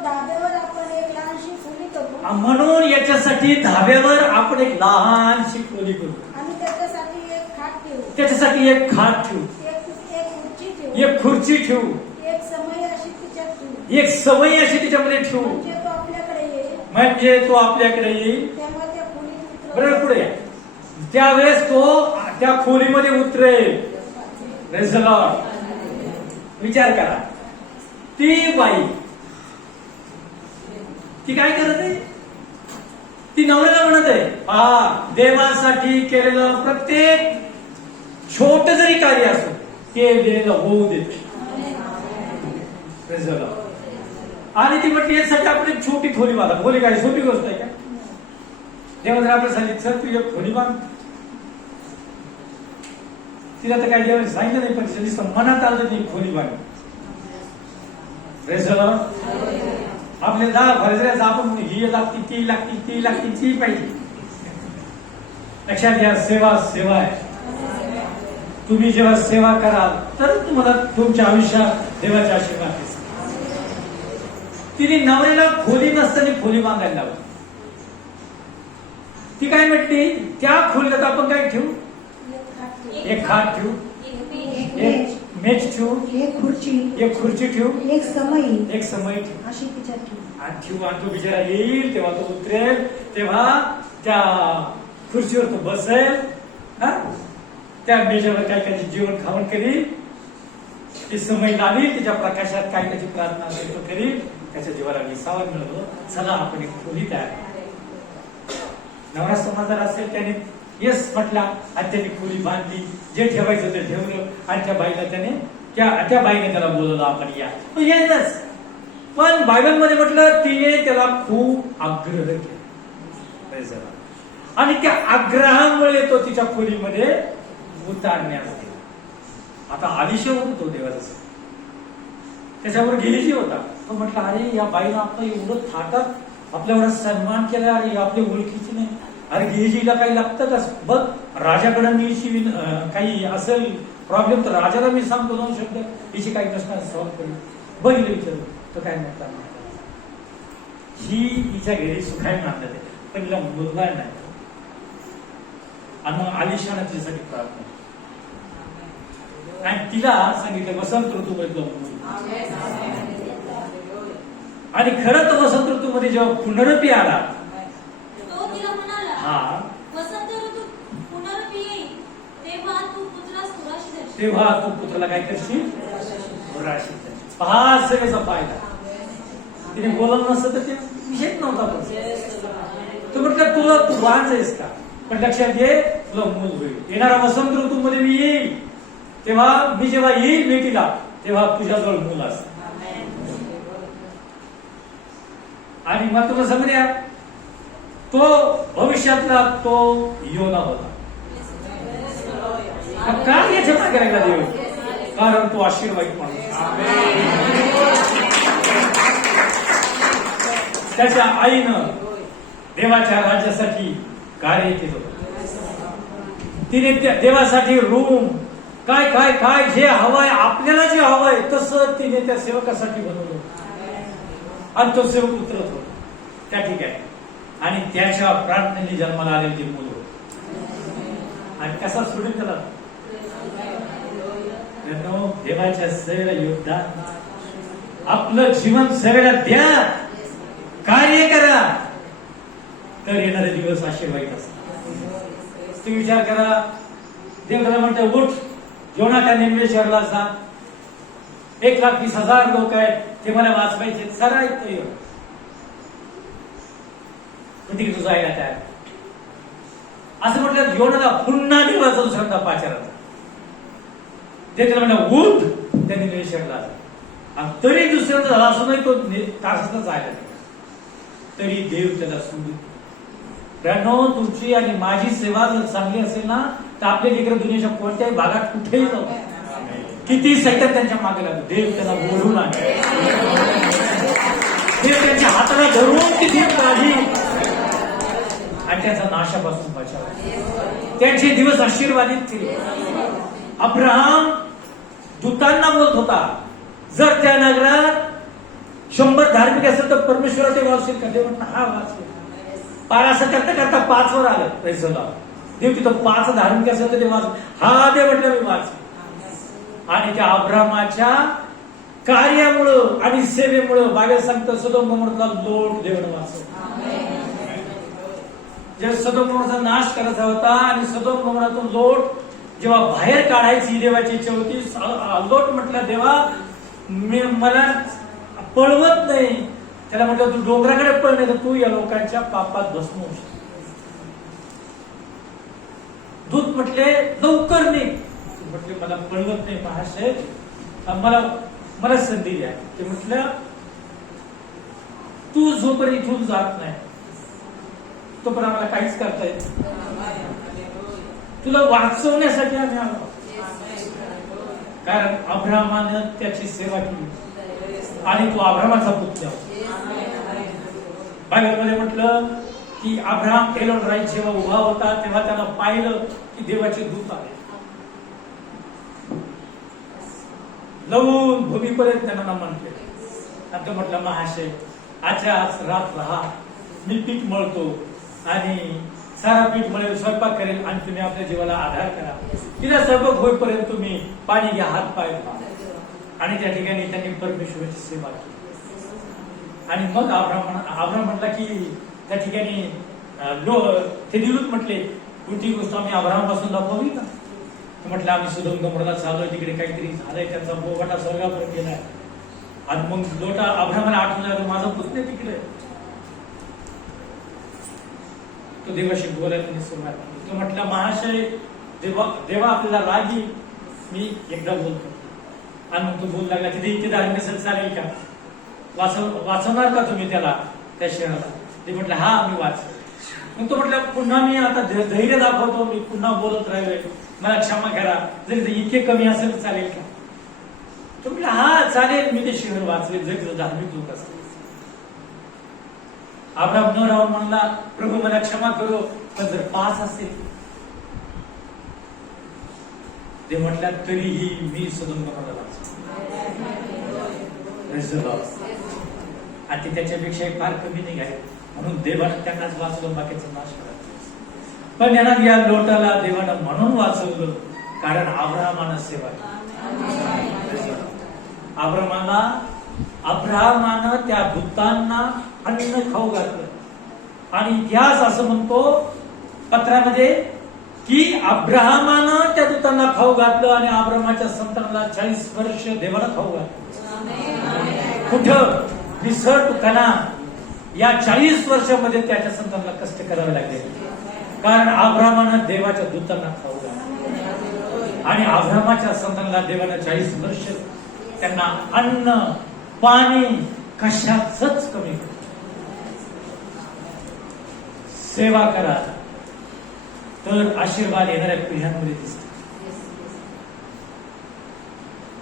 धाब्यावर आपण एक लहानशी खोली करू. म्हणून याच्यासाठी धाब्यावर आपण एक लहानशी खोली करू आणि त्याच्यासाठी एक खाट ठेवू, त्याच्यासाठी एक खाट ठेवू, एक खुर्ची ठेवू, एक समय अशी तिच्यात ठेवू, एक सवय अशी तिच्यामध्ये ठेवू, म्हणजे तो आपल्याकडे येईल. बरोबर, पुढे त्यावेळेस तो त्या खोलीमध्ये उतरेल. Praise the Lord. विचार करा, ती बाई ती काय करत आहे? ती नवऱ्याला म्हणत आहे पहा देवासाठी केलेलं प्रत्येक छोट जरी कार्य असो ते देवाला होऊ देते. Praise the Lord. आणि ती म्हटली यासाठी आपण एक छोटी खोली बांधा. खोली काय सोपी गोष्ट आहे का? देवा जर आपल्याला सांगितलं सर तू एक खोली बांध, तिला तर काही देवाने सांगितलं नाही, पण तिच्या मनात आलं ती खोली बांध. Praise the Lord. आपले 10 फरजऱ्याच आपण ही लागती, ती लागती, ती लागती, ती पाहिजे. लक्षात घ्या, सेवा सेवा आहे. तुम्ही जेव्हा सेवा कराल तर तुम्हाला तुमच्या आयुष्यात देवाचे आशीर्वाद दिसतील. तिने नवऱ्याला खोली नसताना खोली बांधायला लावली. ती काय म्हटली, त्या खोलीत आपण काय ठेवू, एक खाट ठेवू, एक मेज ठेवू, एक खुर्ची, एक खुर्ची ठेवू, एक समई, एक समय ठेवू अशी तिच्यात ठेवू. आणि ठेवू. आणि तो बिचारा येईल तेव्हा तो उतरेल, तेव्हा त्या खुर्चीवर तो बसेल, हा? त्या मेजावर काय काय जेवण खावण करील, ती समय लावील, तिच्या प्रकाशात काय त्याची प्रार्थना असेल तो करील, त्याच्या जीवाला विसावा मिळतो. चला आपण एक खोली तयार करू. नवरा समाजात असेल त्याने येस म्हटला आणि त्यांनी खोली बांधली, जे ठेवायचं ते ठेवलं आणि त्या बाईला त्याने त्या बाईने त्याला बोलवलं, आपण या. तो येईलच. पण बायबलमध्ये म्हटलं तिने त्याला खूप आग्रह केला आणि त्या आग्रहामुळे तो तिच्या खोलीमध्ये उतारण्यास गेला. आता आलिशान होतो देवाचा, त्याच्यावर गेलेली होता. तो म्हटला, अरे या बाईनं आपलं एवढं थाटात आपल्या एवढा सन्मान केला, अरे आपल्या ओळखीची नाही, अरे गेजीला काही लागतं का बघ, राजाकडे मी काही असेल प्रॉब्लेम तर राजाला मी सांगतो 2 शब्द, हिची काही नसणार सॉल्व्ह करू. बघितलं विचारू तो काय म्हटला, ही हिच्या घरी सुखाय मानलं ते, पण हिला मुलगा नाही. आणि मग आलिशान तिच्यासाठी प्रार्थना आणि तिला सांगितलं वसंत ऋतूमध्ये आणि खरं तर वसंत ऋतूमध्ये जेव्हा पुनरुत्ती आला, तो तिला म्हणाला, हा वसंत ऋतू पुनरुत्ती येईल, तेव्हा तू पुत्रास तुराशी धरशील. तेव्हा तू पुत्राला काय करशील, राशी. पहा सगळ्याचा फायदा. तिने बोललं नसतं तर ते विषयच नव्हता. पण तो म्हटलं तुला तू वांज आहेस का, पण लक्षात घे तुला मूल होईल. येणारा वसंत ऋतूमध्ये मी येईल, तेव्हा मी जेव्हा येईल भेटीला तेव्हा तुझ्याजवळ मूल असत. आणि मग तुला समजा तो भविष्यातला तो योना होता. काय याच्या मागे लागला देव, कारण तो आशीर्वादित माणूस. त्याच्या आईनं देवाच्या राज्यासाठी कार्य केलं होतं. तिने त्या देवासाठी रूम काय काय काय जे हवंय, आपल्याला जे हवंय तसं तिने त्या सेवकासाठी बनवलं. आणि तो सेवक उतरत होता त्या ठिकाणी आणि त्याच्या प्रार्थनेने जन्माला आलेले ते मूल होते. आणि कसा सोडून त्याला देवाच्या सेवेला योगदान, आपलं जीवन सेवेला द्या, कार्य करा, तर येणारे दिवस आशीर्वादित असतात. तुम्ही विचार करा, देव त्याला म्हणतो उठ, जोना त्या निम्मे शहराला जा, 1,20,000 लोक आहेत, ते मला वाचवायचे, सराय तुझं आहे ना त्या असं म्हटलं. योनाला पुन्हा देवाचा दुसऱ्यांदा पाचाराचा ते त्याला म्हणलं उठ, त्या निम्मे शहराला जा. आणि तरी दुसऱ्यांदा झाला असूनही तो तासातच जायला नाही, तरी देव त्याला सोडून. तुमची आणि माझी सेवा जर चांगली असेल ना, तर आपले लेकरं दुनियाच्या कोणत्याही भागात कुठेही जाऊ, किती सैतान त्यांच्या मागे लागतो, देव त्याला बोलून आणतो. देव त्यांच्या हाताला धरून तिथे काढी आणि त्याचा नाशापासून बचाव, त्यांचे दिवस आशीर्वादित केले. अब्राहम दूतांना बोलत होता, जर त्या नगरात 100 धार्मिक असेल तर परमेश्वर ते वाचतील का? देव म्हणतात हा वाचेल. पार असं करता करता 5 वर आलं. प्रेझ देव तिथं 5 धार्मिक असेल तर ते वाच, हा देव म्हटलं मी वाच. आणि त्या अब्राहमाच्या कार्यामुळं आणि सेवेमुळं बायबल सांगतं सदोम गोमोराचा लोट देवानं वाचवला. जे सदोम गोमोराचा नाश करायचा होता आणि सदोम गोमोरातून लोट जेव्हा बाहेर काढायची देवाची इच्छा होती, लोट म्हटलं देवा मला पळवत नाही, त्याला म्हटलं तू डोंगराकडे पळ, नाही तर तू या लोकांच्या पापात भस्म होशील. दूत म्हटले लवकर नाही, म्हटले मला पळवत नाही महाशय, मला संधी द्या. ते म्हटलं तू जोपर्यंत इथून जात नाही तोपर्यंत आम्हाला काहीच करता येत, तुला वाचवण्यासाठी आम्ही आलो. कारण अब्राहमानं त्याची सेवा केली आणि तो अब्राहमाचा पुत्र. बायबलमध्ये म्हटलं की अब्राहम एलोन राईट जेव्हा उभा होता तेव्हा त्यानं पाहिलं की देवाचे दूत आले, लवून भूमीपर्यंत त्यांना नमन केलं. आणि तो म्हटलं महाशय आजच्या आज रात राहा, मी पीठ मळतो आणि सारा पीठ मिळेल, स्वयंपाक करेल आणि तुम्ही आपल्या जीवाला आधार करा. तिला स्वयंपाक होईपर्यंत तुम्ही पाणी घ्या, हात पाय धुवा. आणि त्या ठिकाणी त्यांनी परमेश्वराची सेवा केली. आणि मग अब्राम म्हटला की त्या ठिकाणी ते दिलूच म्हटले, कोणती गोष्ट आम्ही अब्राहमापासून दाखवावी का? म्हटलं आम्ही सुधम गमरला चाललोय, तिकडे काहीतरी झालंय, त्यांचा बोगाटा स्वर्गापर्यंत गेलाय. आणि मग लोटा अब्राहमाला आठवण आलं, माझा पुतणे तिकडे. तो देवाशी बोलायला त्यांनी सुरुवात केली. तो म्हटला, महाशय देवा आपल्याला रागी, मी एकदा बोलतो. आणि मग तो बोलू लागला, तिथे इतके धार्मिक असेल चालेल का? वाचवणार का तुम्ही त्याला, त्या शहराला? ते म्हटलं हा मी वाच. मग तो म्हटलं पुन्हा मी आता धैर्य दाखवतो, मी पुन्हा बोलत राहिलोय, मला क्षमा करा, जरी ते इतके कमी असेल तर चालेल का? तो म्हटलं हा चालेल, मी ते शहर वाचले, जरी धार्मिक लोक असतील. अब्राम न राहून म्हणला, प्रभू मला क्षमा करो, पण जर 5 असेल? ते म्हटल्या तरीही मी सदोम गमोरा वाचतो. आणि त्याच्यापेक्षा फार कमी निघाले, म्हणून देवानं त्यांनाच वाचवलं, बाकीचा नाश करा. पण यांना या लोटाला देवानं म्हणून वाचवलं कारण अब्राहमानं सेवा केली. अब्राहमानं त्या दूतांना अन्न खाऊ घातलं. आणि इतिहास असं म्हणतो पत्रामध्ये की अब्राहमानं त्या दूतांना खाऊ घातलं आणि अब्राहमाच्या संतानाला 40 वर्ष देवाला खाऊ घातलं. कुठं? रिसर्ट कनान. या 40 वर्षामध्ये त्याच्या संतानाला कष्ट करावे लागले, कारण अब्राहमानं देवाच्या दूतांना खाऊ घातलं. आणि अब्राहमाच्या संतानाला देवानं 40 वर्ष त्यांना अन्न पाणी कशाचंच कमी करू. सेवा करा तर आशीर्वाद येणाऱ्या पिढ्यांमध्ये दिसतात.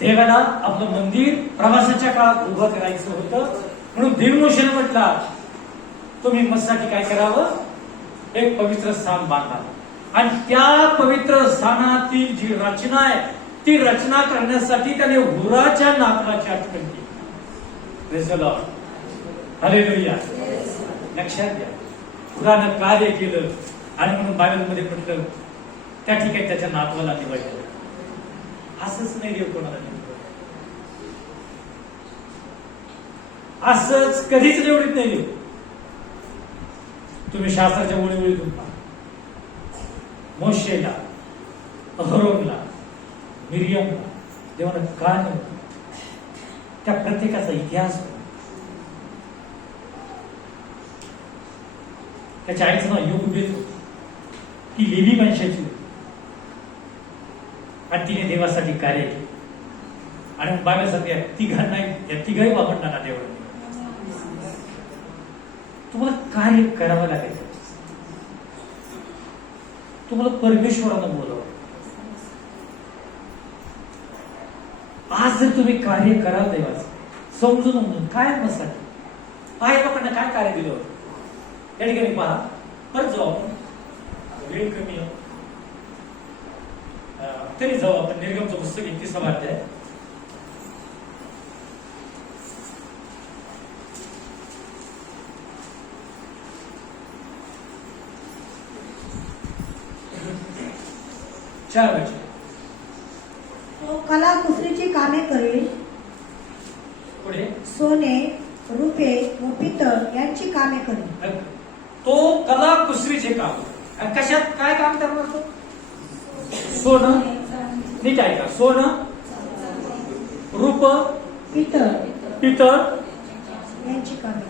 देवाला आपलं मंदिर प्रवासाच्या काळात उभं करायचं होतं, म्हणून दिनमोशेने म्हटला तुम्ही मस्साठी काय करावं, एक पवित्र स्थान बांधा. आणि त्या पवित्र स्थानातील जी रचना आहे ती रचना करण्यासाठी त्याने हुराच्या नातवाची आठवण केली. Praise the Lord, hallelujah. लक्षात घ्या, हुरानं कार्य केलं आणि म्हणून बायबलमध्ये म्हटलं त्या ठिकाणी त्याच्या नातवाला निवडलं. असंच नाही देव कोणाला निवडलं, असंच कधीच निवडीत नाही देव. तुम्ही शास्त्राच्या ओळीवळीतून पहा, मोशेला, अहरोनला, मिरियमला देवानं का निवडलं, त्या प्रत्येकाचा इतिहास. त्याच्या आईचं नाव योगुबेत होतं, ती लेवी वंशाची होती आणि तिने देवासाठी कार्य केले. आणि बायबल सांगते या तिघाही बाबंडांना देवाने तुम्हाला कार्य करावं लागेल, तुम्हाला परमेश्वरानं बोलावं. आज जर तुम्ही कार्य कराल देवाचं समजून काय नसाठी काय लोकांना काय कार्य दिलं होतं या ठिकाणी पहा. परत जाऊ आपण, वेळ कमी आहे तरी जाऊ आपण. निर्गमचं पुस्तक 31 अध्याय. चार वचन. तो कला कुसरीची कामे करेल, पुढे सोने रुपे व पितळ यांची कामे करेल. तो कला कुसरीचे काम. आणि कशात काय काम करणार तो? सोनं, नीट ऐका, सोनं, रूप, पितळ यांची कामे.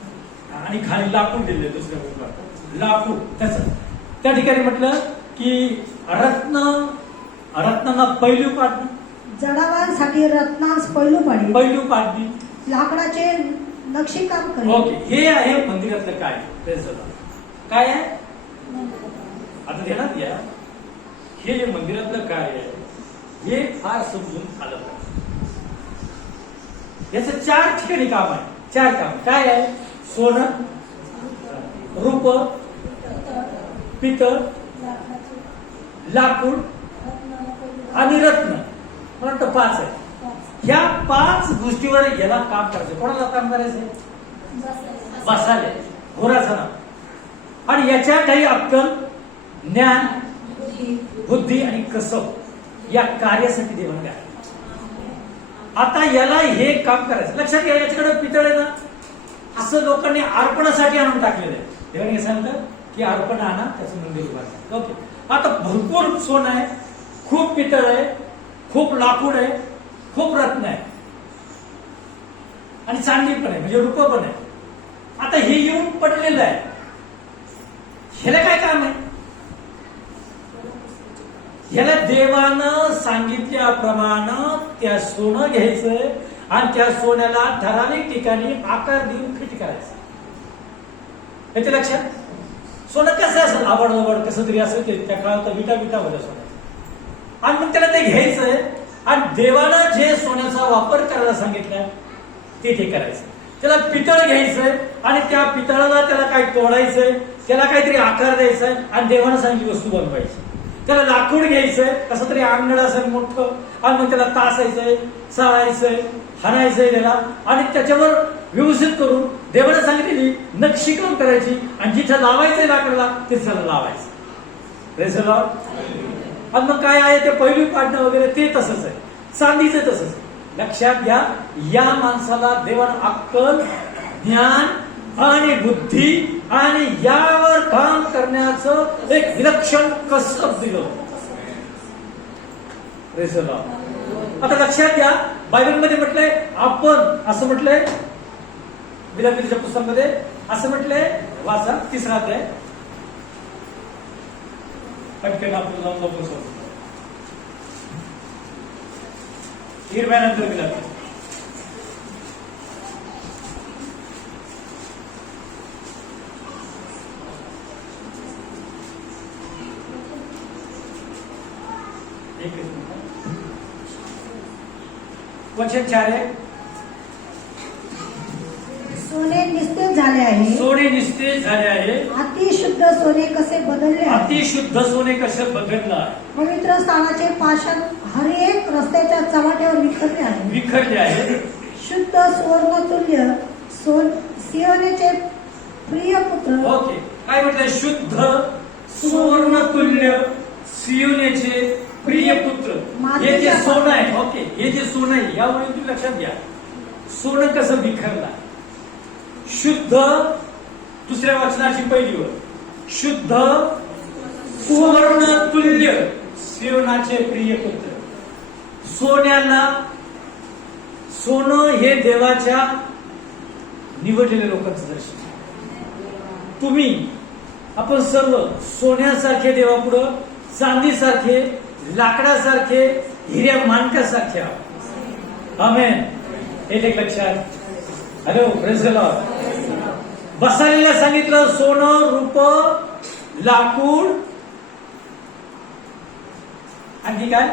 आणि खाली लाकूड दिले दुसऱ्या रूपात लाकूड. त्याच त्या ठिकाणी म्हटलं की रत्नांना पैलू पाडणं, जडावांसाठी रत्नास पैलू पाडे, पैलू पाडणी, लाकडाचे नक्षीकाम करेल. ओके, हे आहे मंदिरातलं काय. काय आहे आता ध्यानात घ्या. हे जे मंदिरातलं काय आहे हे फार समजून आलं पाहिजे. याचं 4 ठिकाणी काम आहे. 4 काम काय आहे? सोनं, रूप, पितळ, लाकूड आणि रत्न. मला वाटतं 5 आहे. ह्या 5 गोष्टीवर याला काम करायचं. कोणाला काम करायचंय? बसाले, घोराचं नाव. आणि याच्या काही अक्कल ज्ञान, बुद्धी आणि कसब या कार्यासाठी देवाने घातलं. आता याला हे काम करायचं. लक्षात घ्या, याच्याकडे पितळ आहे ना, असं लोकांनी अर्पणासाठी आणून टाकलेलं आहे. देवाने हे सांगतं की अर्पण आणा, त्याचं मंदिर उभारलं. ओके, आता भरपूर सोनं आहे, खूप पितळ आहे, खूप लाकूड आहे, खूप रत्न आहे आणि चांदी पण आहे, म्हणजे रूप पण आहे. आता हे येऊन पडलेलं आहे, ह्याला काय काम आहे? ह्याला देवानं सांगितल्याप्रमाणे त्या सोनं घ्यायचंय आणि त्या सोन्याला ठराविक ठिकाणी आकार देऊन फिट करायचं. याच्या लक्षात, सोनं कसं असेल, आवड कसं तरी असेल, ते त्या काळात विटा होत्या सोन्याचं. आणि मग त्याला ते घ्यायचंय आणि देवानं जे सोन्याचा वापर करायला सांगितलं ते करायचं. त्याला पितळ घ्यायचंय आणि त्या पितळाला त्याला काय तोडायचंय, त्याला काहीतरी आकार द्यायचाय आणि देवानं सांगितली वस्तू बनवायची. त्याला लाकूड घ्यायचंय, कसं तरी अंगड असेल मोठं, आणि मग त्याला तासायचंय, चाळायचंय, हाणायचंय त्याला, आणि त्याच्यावर व्यवस्थित करून देवानं सांगितलेली नक्षीकाम करायची आणि जिथं लावायचंय लाकडाला तिथं लावायचं. Praise the Lord. आणि मग काय आहे ते पैलू काढणं वगैरे ते तसंच आहे, चांदीचं तसंच आहे. लक्षात घ्या, या माणसाला देवानं अक्कल, ज्ञान आणि बुद्धी आणि यावर काम करण्याचं एक विलक्षण कसब दिलं. Praise the Lord. आता लक्षात घ्या, बायबलमध्ये म्हटलंय, आपण असं म्हटलंय, विलापीच्या पुस्तकामध्ये असं म्हटलंय, वाचा 3रा अध्याय. पटकन आपण जाऊन लवकर हिरव्यानंतर विलापी. वचन 4 आहे, सोने निस्तेज झाले आहे, सोने निस्तेज झाले आहे, अतिशुद्ध सोने कसे बदलले आहे, अतिशुद्ध सोने कसे बदललं आहे, पवित्र स्थानाचे पाषाण हर एक रस्त्याच्या चव्हाट्यावर विखरले आहे. शुद्ध सुवर्णतुल्य सियोनेचे प्रिय पुत्र. ओके, काय म्हटलंय? शुद्ध सुवर्णतुल्य सियोनेचे प्रिय पुत्र. हे जे सोनं आहे, ओके, हे जे सोनं आहे, यामुळे तुम्ही लक्षात घ्या, सोनं कसं विखरलं. शुद्ध, दुसऱ्या वचनाची पहिली ओळ, शुद्ध सुवर्णतुल्य सियोनाचे प्रिय पुत्र. सोन्याला, सोनं हे देवाच्या निवडलेल्या लोकांचं दर्शन. तुम्ही, आपण सर्व सोन्यासारखे देवापुढं, चांदीसारखे, लाकडासारखे, हिऱ्या माणकासारखे आहोत. आमेन. हे लक्षात. Hello, praise the lord. बसालेला सांगितलं, सोनं, रूप, लाकूड, आणखी काय?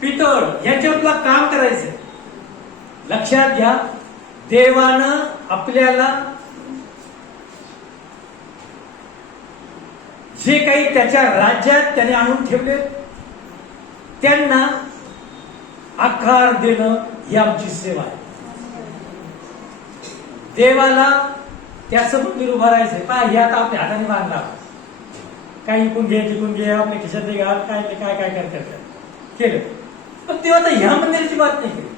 पितळ. याच्यावर तुला काम करायचंय. लक्षात घ्या, देवानं आपल्याला जे काही त्याच्या राज्यात त्याने आणून ठेवले, त्यांना आकार देणं ही आमची सेवा आहे. देवाला त्याचं मंदिर उभारायचंय. पहा, हे आता आपल्या हाताने बांधला, काही इकून घे, तिकून घे, आपल्या खिशातले घाल, काय काय करतात केलं. पण देव आता ह्या मंदिराची बात नाही केली.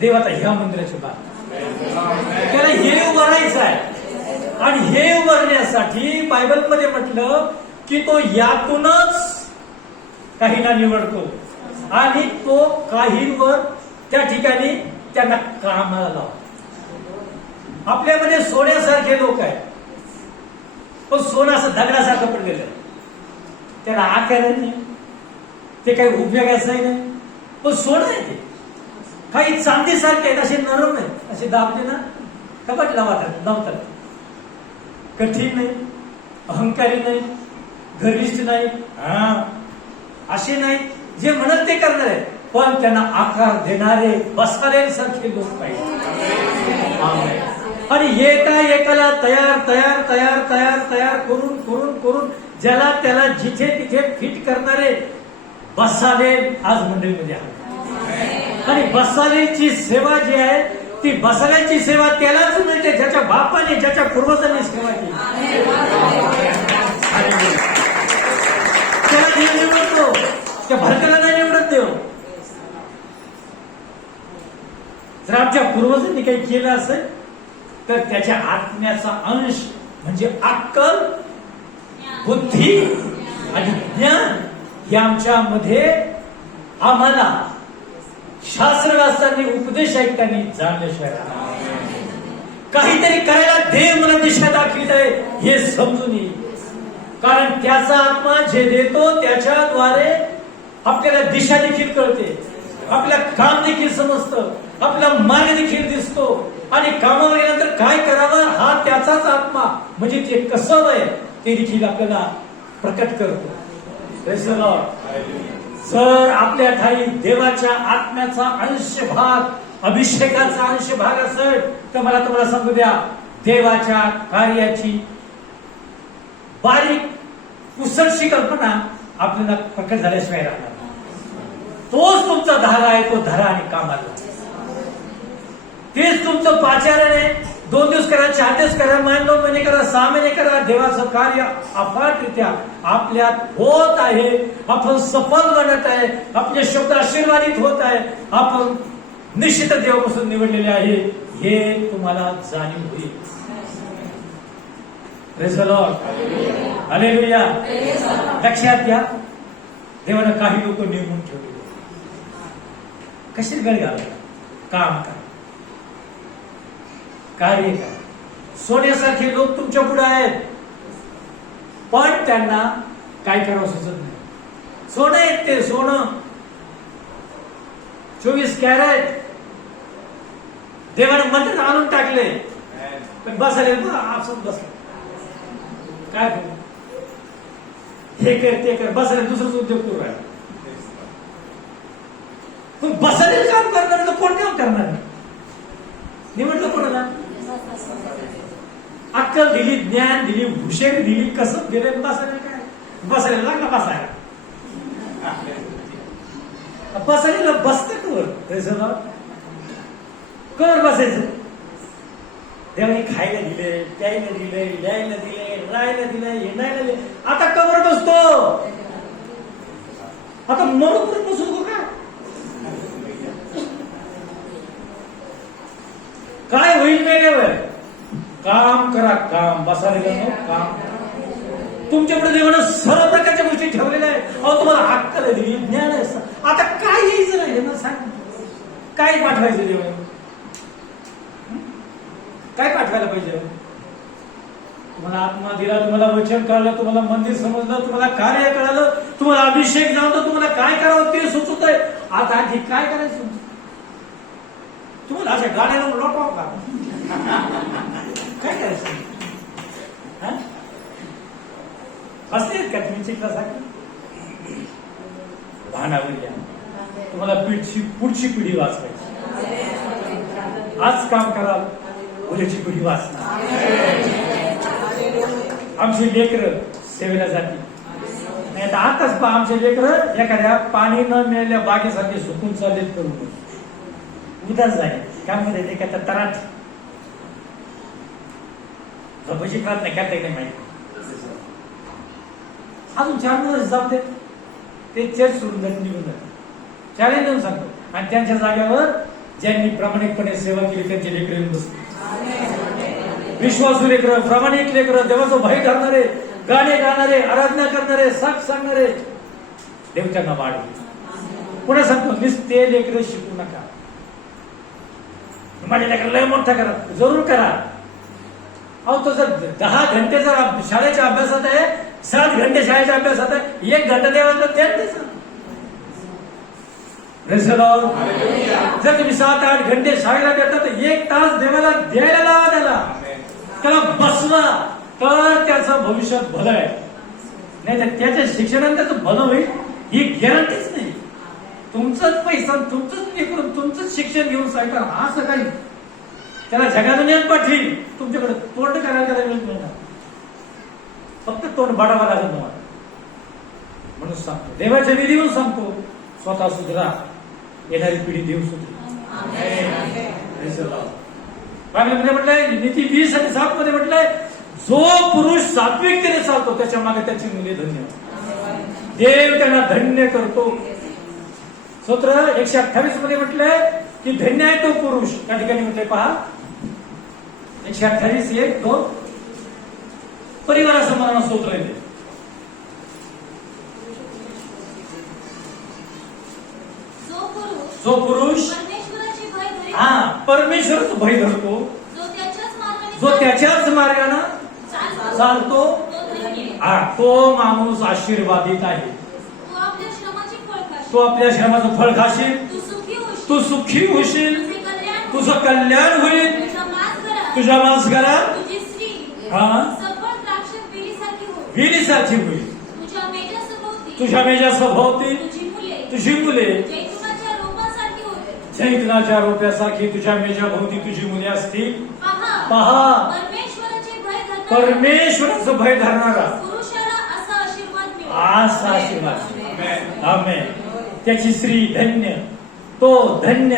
देव आता ह्या मंदिराची बात, त्याला हे उभारायचं आहे. आणि हे उभारण्यासाठी बायबलमध्ये म्हटलं की तो यातूनच काहींना निवडतो आणि तो काहींवर त्या ठिकाणी त्यांना कामाला लावतो. आपल्यामध्ये सोन्यासारखे लोक आहेत, पण सोनं असं दगडासारखं पडलेलं आहे, त्याला आकार नाही, ते काही उपयोगाचं नाही, पण सोनं आहे ते. काही चांदीसारखे आहेत, असे नरम आहेत, असे दाबले ना कपाट लावतात. कठीण नाही, अहंकारी नाही, गर्विष्ठ नाही, असे नाही, जे म्हणत ते करणार आहेत, पण त्यांना आकार देणारे बसालेसारखे लोक पाहिजे. आणि एकाला तयार करून ज्याला त्याला जिथे तिथे फिट करणारे बसाले आज मंडळीमध्ये आहेत. आणि बसालेची सेवा जी आहे, ती बसाल्याची सेवा त्यालाच मिळते ज्याच्या बापाने, ज्याच्या पूर्वजांनी सेवा केली. त्याला देव निवडतो, त्या भरताला नाही निवडत देव. जर आमच्या पूर्वजांनी काही केलं असेल तर त्याच्या आत्म्याचा अंश म्हणजे अक्कल, बुद्धी आणि ज्ञान हे आमच्यामध्ये आम्हाला शास्त्रशास्त्रांनी उपदेश ऐकताना जाणल्याशिवाय काहीतरी करायला देव मला दिशा दाखवित आहे हे समजून येईल. कारण त्याचा आत्मा जे देतो त्याच्याद्वारे आपल्याला दिशा देखील कळते, आपल्याला काम देखील समजतं, आपला मार्ग देखील दिसतो आणि कामावर गेल्यानंतर काय करावं हा त्याचाच आत्मा म्हणजे ते कसं आहे ते देखील आपल्याला प्रकट करतो. Praise the Lord. जर आपल्या ठाई देवाच्या आत्म्याचा अंशभाग, अभिषेकाचा अंशभाग असेल तर मला तुम्हाला सांगू द्या, देवाच्या कार्याची बारीक कुसरशी कल्पना आपल्याला प्रकट झाल्याशिवाय राहणार. तोच तुमचा धारा आहे, तो धारा आणि कामाला तेच तुमचं पाचारण आहे. 2 दिवस करा, 4 दिवस करा, 9 महिने करा, 6 महिने करा, देवाचं कार्य अफाटरित्या आपल्यात होत आहे. आपण सफल बनत आहे, आपले शब्द आशीर्वादित होत आहे, आपण निश्चित देवापासून निवडलेले आहे हे तुम्हाला जाणीव होईल. Praise the Lord. हालेलुया. लक्षात घ्या, देवानं काही लोक नेमून ठेवले. कशी गळ घालतात, काम करा, कार्य करा. सोन्यासारखे लोक तुमच्या पुढे आहेत पण त्यांना काय करावं सुचत नाही. सोनं आहेत ते, सोनं 24 कॅरेट देवाने मंत्र आणून टाकले पण बसायला आपसून बसले. काय करू, हे कर ते कर, बसायला दुसरंच उद्योग करू राहिला. पण बसायला काम करणार तर कोण काम करणार? निवडलं कोणाला? अक्कल दिली, ज्ञान दिली, हुशारी दिली, कसं दिलं, बसायला काय, बसायला लागला बसायला. बसायला बसतं कर बसायचं. देवाने खायला दिले, प्यायला दिले, यायला दिले, राहायला दिले, येणायला दिले. आता कवर बसतो, आता मरोपर्यंत बसू का? काय होईल वेगळं? काम करा, काम. बसायला गेलो काम. तुमच्याकडे देवानं सर्व प्रकारच्या गोष्टी ठेवलेल्या आहेत. अहो तुम्हाला अक्कल दिली, ज्ञान आहे, आता काय यायचं नाही ना, सांग काय पाठवायचं देवाने? काय पाठवायला पाहिजे? तुम्हाला आत्मा दिला, तुम्हाला वचन कळलं, तुम्हाला मंदिर समजलं, तुम्हाला कार्य कळालं, तुम्हाला अभिषेक जाणलं, तुम्हाला काय करावं ते सुचत आहे. आता आणखी काय करायचं? तुम्हाला अशा गाड्याला लोटवाव का? काय करायचं? हसतेत का तुम्ही चिखलासाठी? भानावर या. तुम्हाला पुढची पिढी वाचवायची. आज काम कराल, उद्याची पिढी वाचणार. आमची लेकरं सेवेला जातील. नाही तर आताच पहा, आमचे लेकरं एखाद्या पाणी न मिळाल्या बागेसारखे सुकून चाललेत करून उदास जाईल. काय मध्ये ते काय तराट झोपायची प्रार्थना करता नाही माहिती. अजून 4 दिवस जाऊ दे, ते चर्च सोडून जात निघून जाते. चॅलेंज देऊन सांगतो. आणि त्यांच्या जागेवर ज्यांनी प्रामाणिकपणे सेवा केली त्यांचे लेकर येऊन बसले. विश्वासू लेकर, प्रामाणिक लेकर, देवाचं भय करणारे, गाणे गाणारे, आराधना करणारे, साक्ष सांगणारे, देव त्यांना वाढवले. पुढे सांगतो, नुसते लेकर शिकू नका. माझ्या लेकराला लय मोठा करा, जरूर करा. अहो तो जर 10 घंटेचा शाळेच्या अभ्यासात आहे, 7 घंटे शाळेच्या अभ्यासात आहे, 1 घंटा देवाला द्यायचं. जर तुम्ही 7-8 घंटे शाळेला देता तर 1 तास देवाला द्यायला लावा. त्याला बसवा तर त्याचं भविष्यात भलं आहे. नाही तर त्याच्या शिक्षणात त्याचं भलं होईल ही गॅरंटीच नाही. तुमचाच पैसा, तुमचंच लेकरून, तुमचंच शिक्षण घेऊन सांगता असं काही त्याला जगादुनियात पाठवी. तुमच्याकडे तोंड करायला त्याला वेळ मिळणार, फक्त तोंड बाडावा लागेल तुम्हाला. म्हणून सांगतो, देवाच्या विधीवर सांगतो, स्वतः सुधरा, येणारी पिढी देव सुधरेल. म्हटलंय नीती 20 आणि 7 मध्ये म्हटलंय, जो पुरुष सात्विकतेने चालतो त्याच्या मागे त्याची मुले धन्य. देव त्यांना धन्य करतो. स्तोत्र 128 मध्ये म्हटलंय की धन्य आहे तो पुरुष. त्या ठिकाणी म्हटलंय पहा 128 1 2 परिवारासंबंधानं स्तोत्र येते. जो पुरुष परमेश्वराचे भय धरेल, परमेश्वरच भय धरतो, जो त्याच्याच मार्गाने चालतो, तो माणूस आशीर्वादित आहे. तू आपल्या श्रमाचे फळ खाशील. तो आपल्या श्रमाचं फळ खाशील, तू सुखी होशील. तू सुखी होशील, तुझे कल्याण तुझं कल्याण होईल, तुझ्या मांसघरात, तुझ्या मांसघरात तुझी स्त्री हा. सफळ द्राक्ष वेलीसारखी होईल. विलीसारखी होईल. तुझ्या मेजासभोवती तुझ्या मेजासभोवती तुझी मुले तुझी मुले जैतुनाच्या रोपासारखी होतील. जैतुनाच्या रोप्यासारखी तुझ्या मेजाभोवती तुझी मुले असतील. पहा, पहा, परमेश्वराचे भय धरणारा परमेश्वराचं भय धरणारा पुरुषाला असा आशीर्वाद मिळेल. असा आशीर्वाद. आमेन. त्याची स्त्री धन्य, तो धन्य,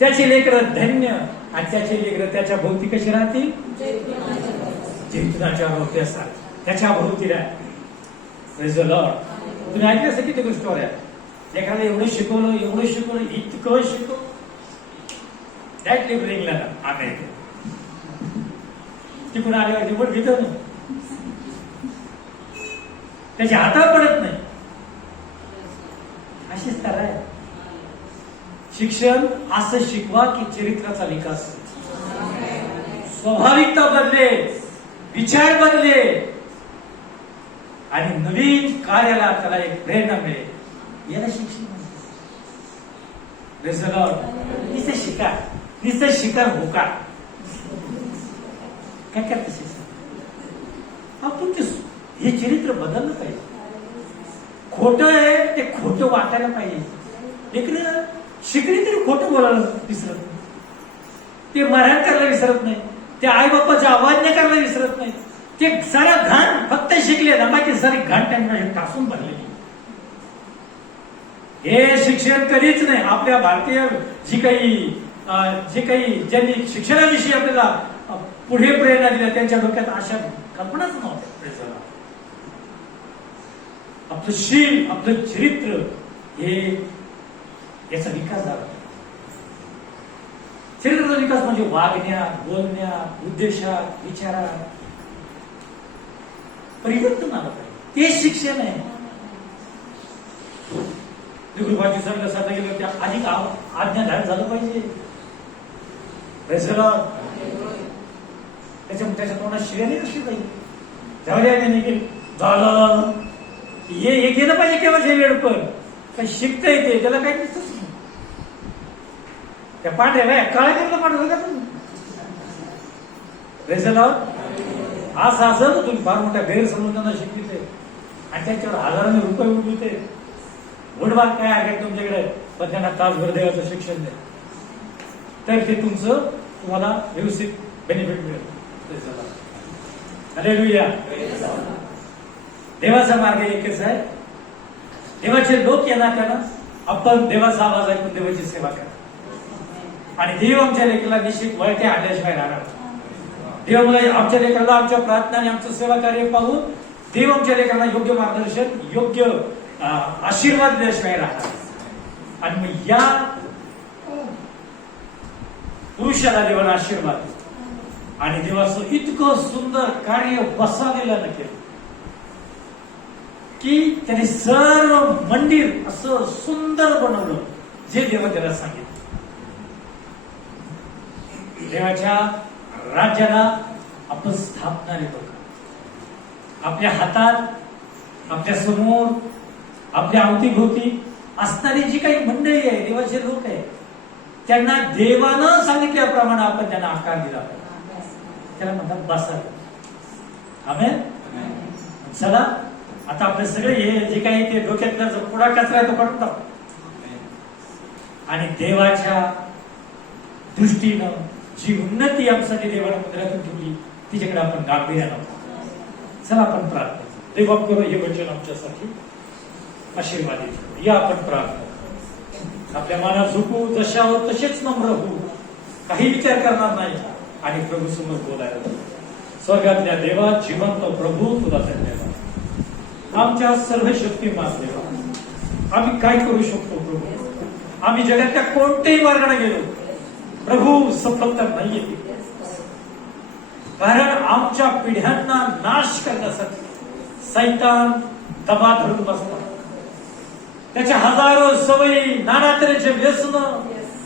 त्याची लेकरं धन्य, आणि त्याची लेकरं त्याच्या भोवती कशी राहतील? जैतुनाच्या रोप्यासारखी त्याच्या भोवती राहतील. Praise the Lord. तुम्ही ऐकलं असं किती गोष्टी होत्या. एखादं एवढं शिकवलं, इतकं शिकवलं, दॅट लिव्ह इंग्लंड अमेरिका तिकडून आल्यावरती पण घेतो ना, त्याच्या हातात पडत नाही. अशीच तर आहे. शिक्षण असं शिकवा की चरित्राचा विकास, स्वाभाविकता बदले, विचार बदले, आणि नवीन कार्याला त्याला एक प्रेरणा मिळेल. याला शिक्षण नुसतं शिका, नुसतं शिकार होका काय करते शिक्षण. तुमचे हे चरित्र बदललं पाहिजे. खोटं आहे ते खोटं वाटायला पाहिजे. इकडे शिकली तरी खोटं बोलायला विसरत नाही, ते मराठी करायला विसरत नाही, ते आई बाप्पाचा आवाज करायला विसरत नाही. ते साऱ्या घाण फक्त शिकले ना, बाकी सारी घाण त्यांना टासून भरलेली. हे शिक्षण कधीच नाही. आपल्या भारतीय जे काही ज्यांनी शिक्षणाविषयी आपल्याला पुढे प्रेरणा दिल्या त्यांच्या डोक्यात अशा कल्पनाच नव्हत्या. आपलं शील, आपलं चरित्र हे याचा विकास झाला. चरित्राचा विकास म्हणजे वागण्यात, बोलण्यात, उद्देशात, विचारात परिवर्तन आलं पाहिजे. ते शिक्षण आहे. गुरुबाजी सरला साधं गेलं त्या अधिक आज्ञाधार झालं पाहिजे. त्याच्या तोंडात शिर्याने कशी पाहिजे. झालं हे गेलं पाहिजे केव्हा हे वेळपण काही शिकता येते त्याला काही दिसतच नाही. त्या पांढऱ्या बाया काळ्या करायला पाठवलं का तुम्ही? असं असं तुम्ही फार मोठ्या गैरसमजांना शिकविते आणि त्यांच्यावर हजारांनी रुपये उडविते. वडवाद काय आहे तुमच्याकडे, पण त्यांना तासभर देवाचं शिक्षण द्या, तर ते तुम्हाला व्यवस्थित बेनिफिट मिळेल. हालेलुया. देवाचा मार्ग एकच आहे. देवाचे लोक येणार त्यानं आपण देवाचा आवाज ऐकून देवाची सेवा करा. आणि देव आमच्या लेकराला निश्चित वळते आणल्याशिवाय राहणार. देव मला आमच्या लेकराला आमच्या प्रार्थना आणि आमचं सेवा कार्य पाहून देव आमच्या लेकराला योग्य मार्गदर्शन, योग्य आशीर्वाद दिल्याशिवाय राहणार. आणि मग या पुरुषाला देवाला आशीर्वाद आणि देवाचं इतकं सुंदर कार्य बसावेला न केलं की त्याने सर्व मंदिर असं सुंदर बनवलं जे देवा त्याला सांगितलं. देवाच्या राज्याला आपण स्थापणारे लोक, आपल्या हातात, आपल्या समोर, आपल्या अवतीभोवती असणारी जी काही मंडळी आहे, देवाचे लोक आहे, त्यांना देवानं सांगितल्याप्रमाणे आपण त्यांना आकार दिला पाहिजे. त्याला म्हणतात बसा. आमेन. चला आता आपले सगळे हे जे काही ते डोक्यातला जो पुढा कचरा आहे तो काढून टाकू आणि देवाच्या दृष्टीनं जी उन्नती आमच्यासाठी देवाला मुद्रातून ठेवली तिच्याकडे आपण गांभीर्यानं चला आपण प्रार्थना. देवा करू हे वचन आमच्यासाठी आशीर्वादित करू. या आपण प्रार्थना. आपल्या मनात झुकू, जशा आहोत तसेच नम्र होऊ, काही विचार करणार नाही आणि प्रभू समोर बोलायला. स्वर्गातल्या देवा, जिवंत प्रभू, तुला धन्यवाद. आमच्या सर्व शक्तिमान देवा, आम्ही काय करू शकतो प्रभू? आम्ही जगातल्या कोणत्याही मार्गाने गेलो प्रभू सफलता नाहीये, कारण आमच्या पिढ्यांना नाश करण्यासाठी सैतान दबा धरून बसतात. त्याच्या हजारो सवयी, नाना तऱ्हेचे व्यसन,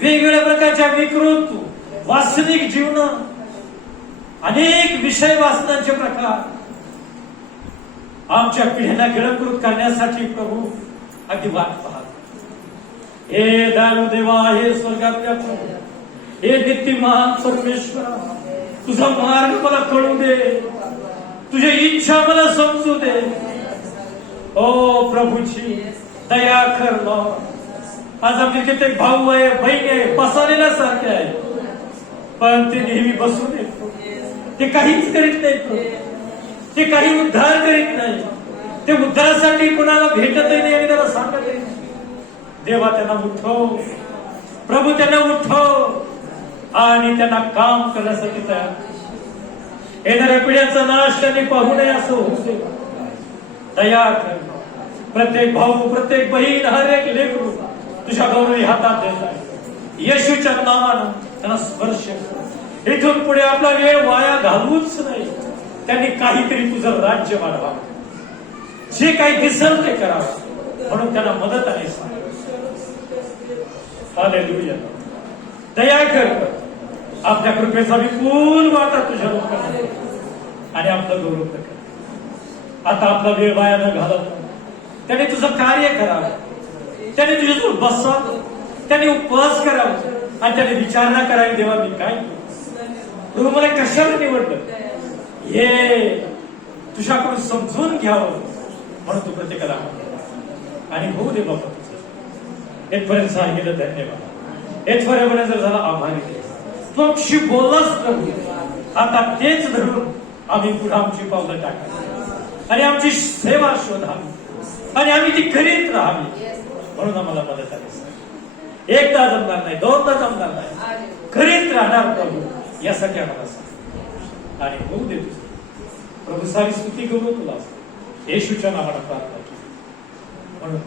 वेगवेगळ्या प्रकारच्या विकृत वास्तविक जीवन, अनेक विषय वाचनाचे प्रकार आमच्या पिढ्यांना गिळंकृत करण्यासाठी प्रभू अगदी वाट पाहत. हे दयाळू देवा, हे स्वर्गातल्या प्रभू, हे नित्यमान परमेश्वरा, तुझा मार्ग मला कळू दे, तुझी इच्छा मला समजू दे. ओ प्रभूची दया कर लॉर्ड. आज आमचे कित्येक भाऊ आहे, बहीण आहे, पसालेल्या सारखे आहे, पण ते नेहमी बसून येतो, ते काहीच करीत नाही, ते काही उद्धार करीत नाही, ते उद्धारासाठी कोणाला भेटतही नाही आणि त्याला सांगतही नाही. देवा त्यांना उठव प्रभू, त्यांना उठव आणि त्यांना काम करण्यासाठी तयार. येणाऱ्या पिढ्यांचा नाश त्यांनी पाहू नये असं होऊ दे. दया कर. प्रत्येक भाऊ, प्रत्येक बहीण, हर एक लेकरू तुझ्या गौरवी हातात देत आहे. येशूच्या नावानं त्यांना स्पर्श कर. इथून पुढे आपला वेळ वाया घालूच नाही. त्यांनी काहीतरी तुझं राज्य वाढवावं, जे काही दिसल ते करावं, म्हणून त्यांना मदत आणि सांग. हालेलुया. दया कर. आपल्या कृपेचा विपुल वाटा तुझ्या लोकांना आणि आपलं गौरव कर. आता आपला वेळ वाया न घालत त्याने तुझं कार्य करावं, त्याने तुझ्याजवळ बसावं, त्याने उपवास करावं आणि त्याने विचारणा करावी, देवा मी काय प्रभू मला कशाला निवडलं, हे तुझ्याकडून समजून घ्यावं म्हणून तू प्रत्येकाला आणि होऊ दे बाबा. तुझं इथपर्यंत सांगितलं, धन्यवाद. इथपर्यंत जर झाला आभारी दे. तू आमची बोललास प्रभू, आता तेच धरून आम्ही पुढे आमची पावलं टाकावी आणि आमची सेवा शोधावी आणि आम्ही ती करीत राहावी, म्हणून आम्हाला मदत आली. एकदा जमणार नाही, दोनदा जमणार नाही, करीत राहणार प्रभू, यासाठी आम्हाला सांग आणि होऊ दे तुझं. प्रभू सारी स्तुती करू तुला, येशूच्या नावानं प्रार्थना केली म्हणून.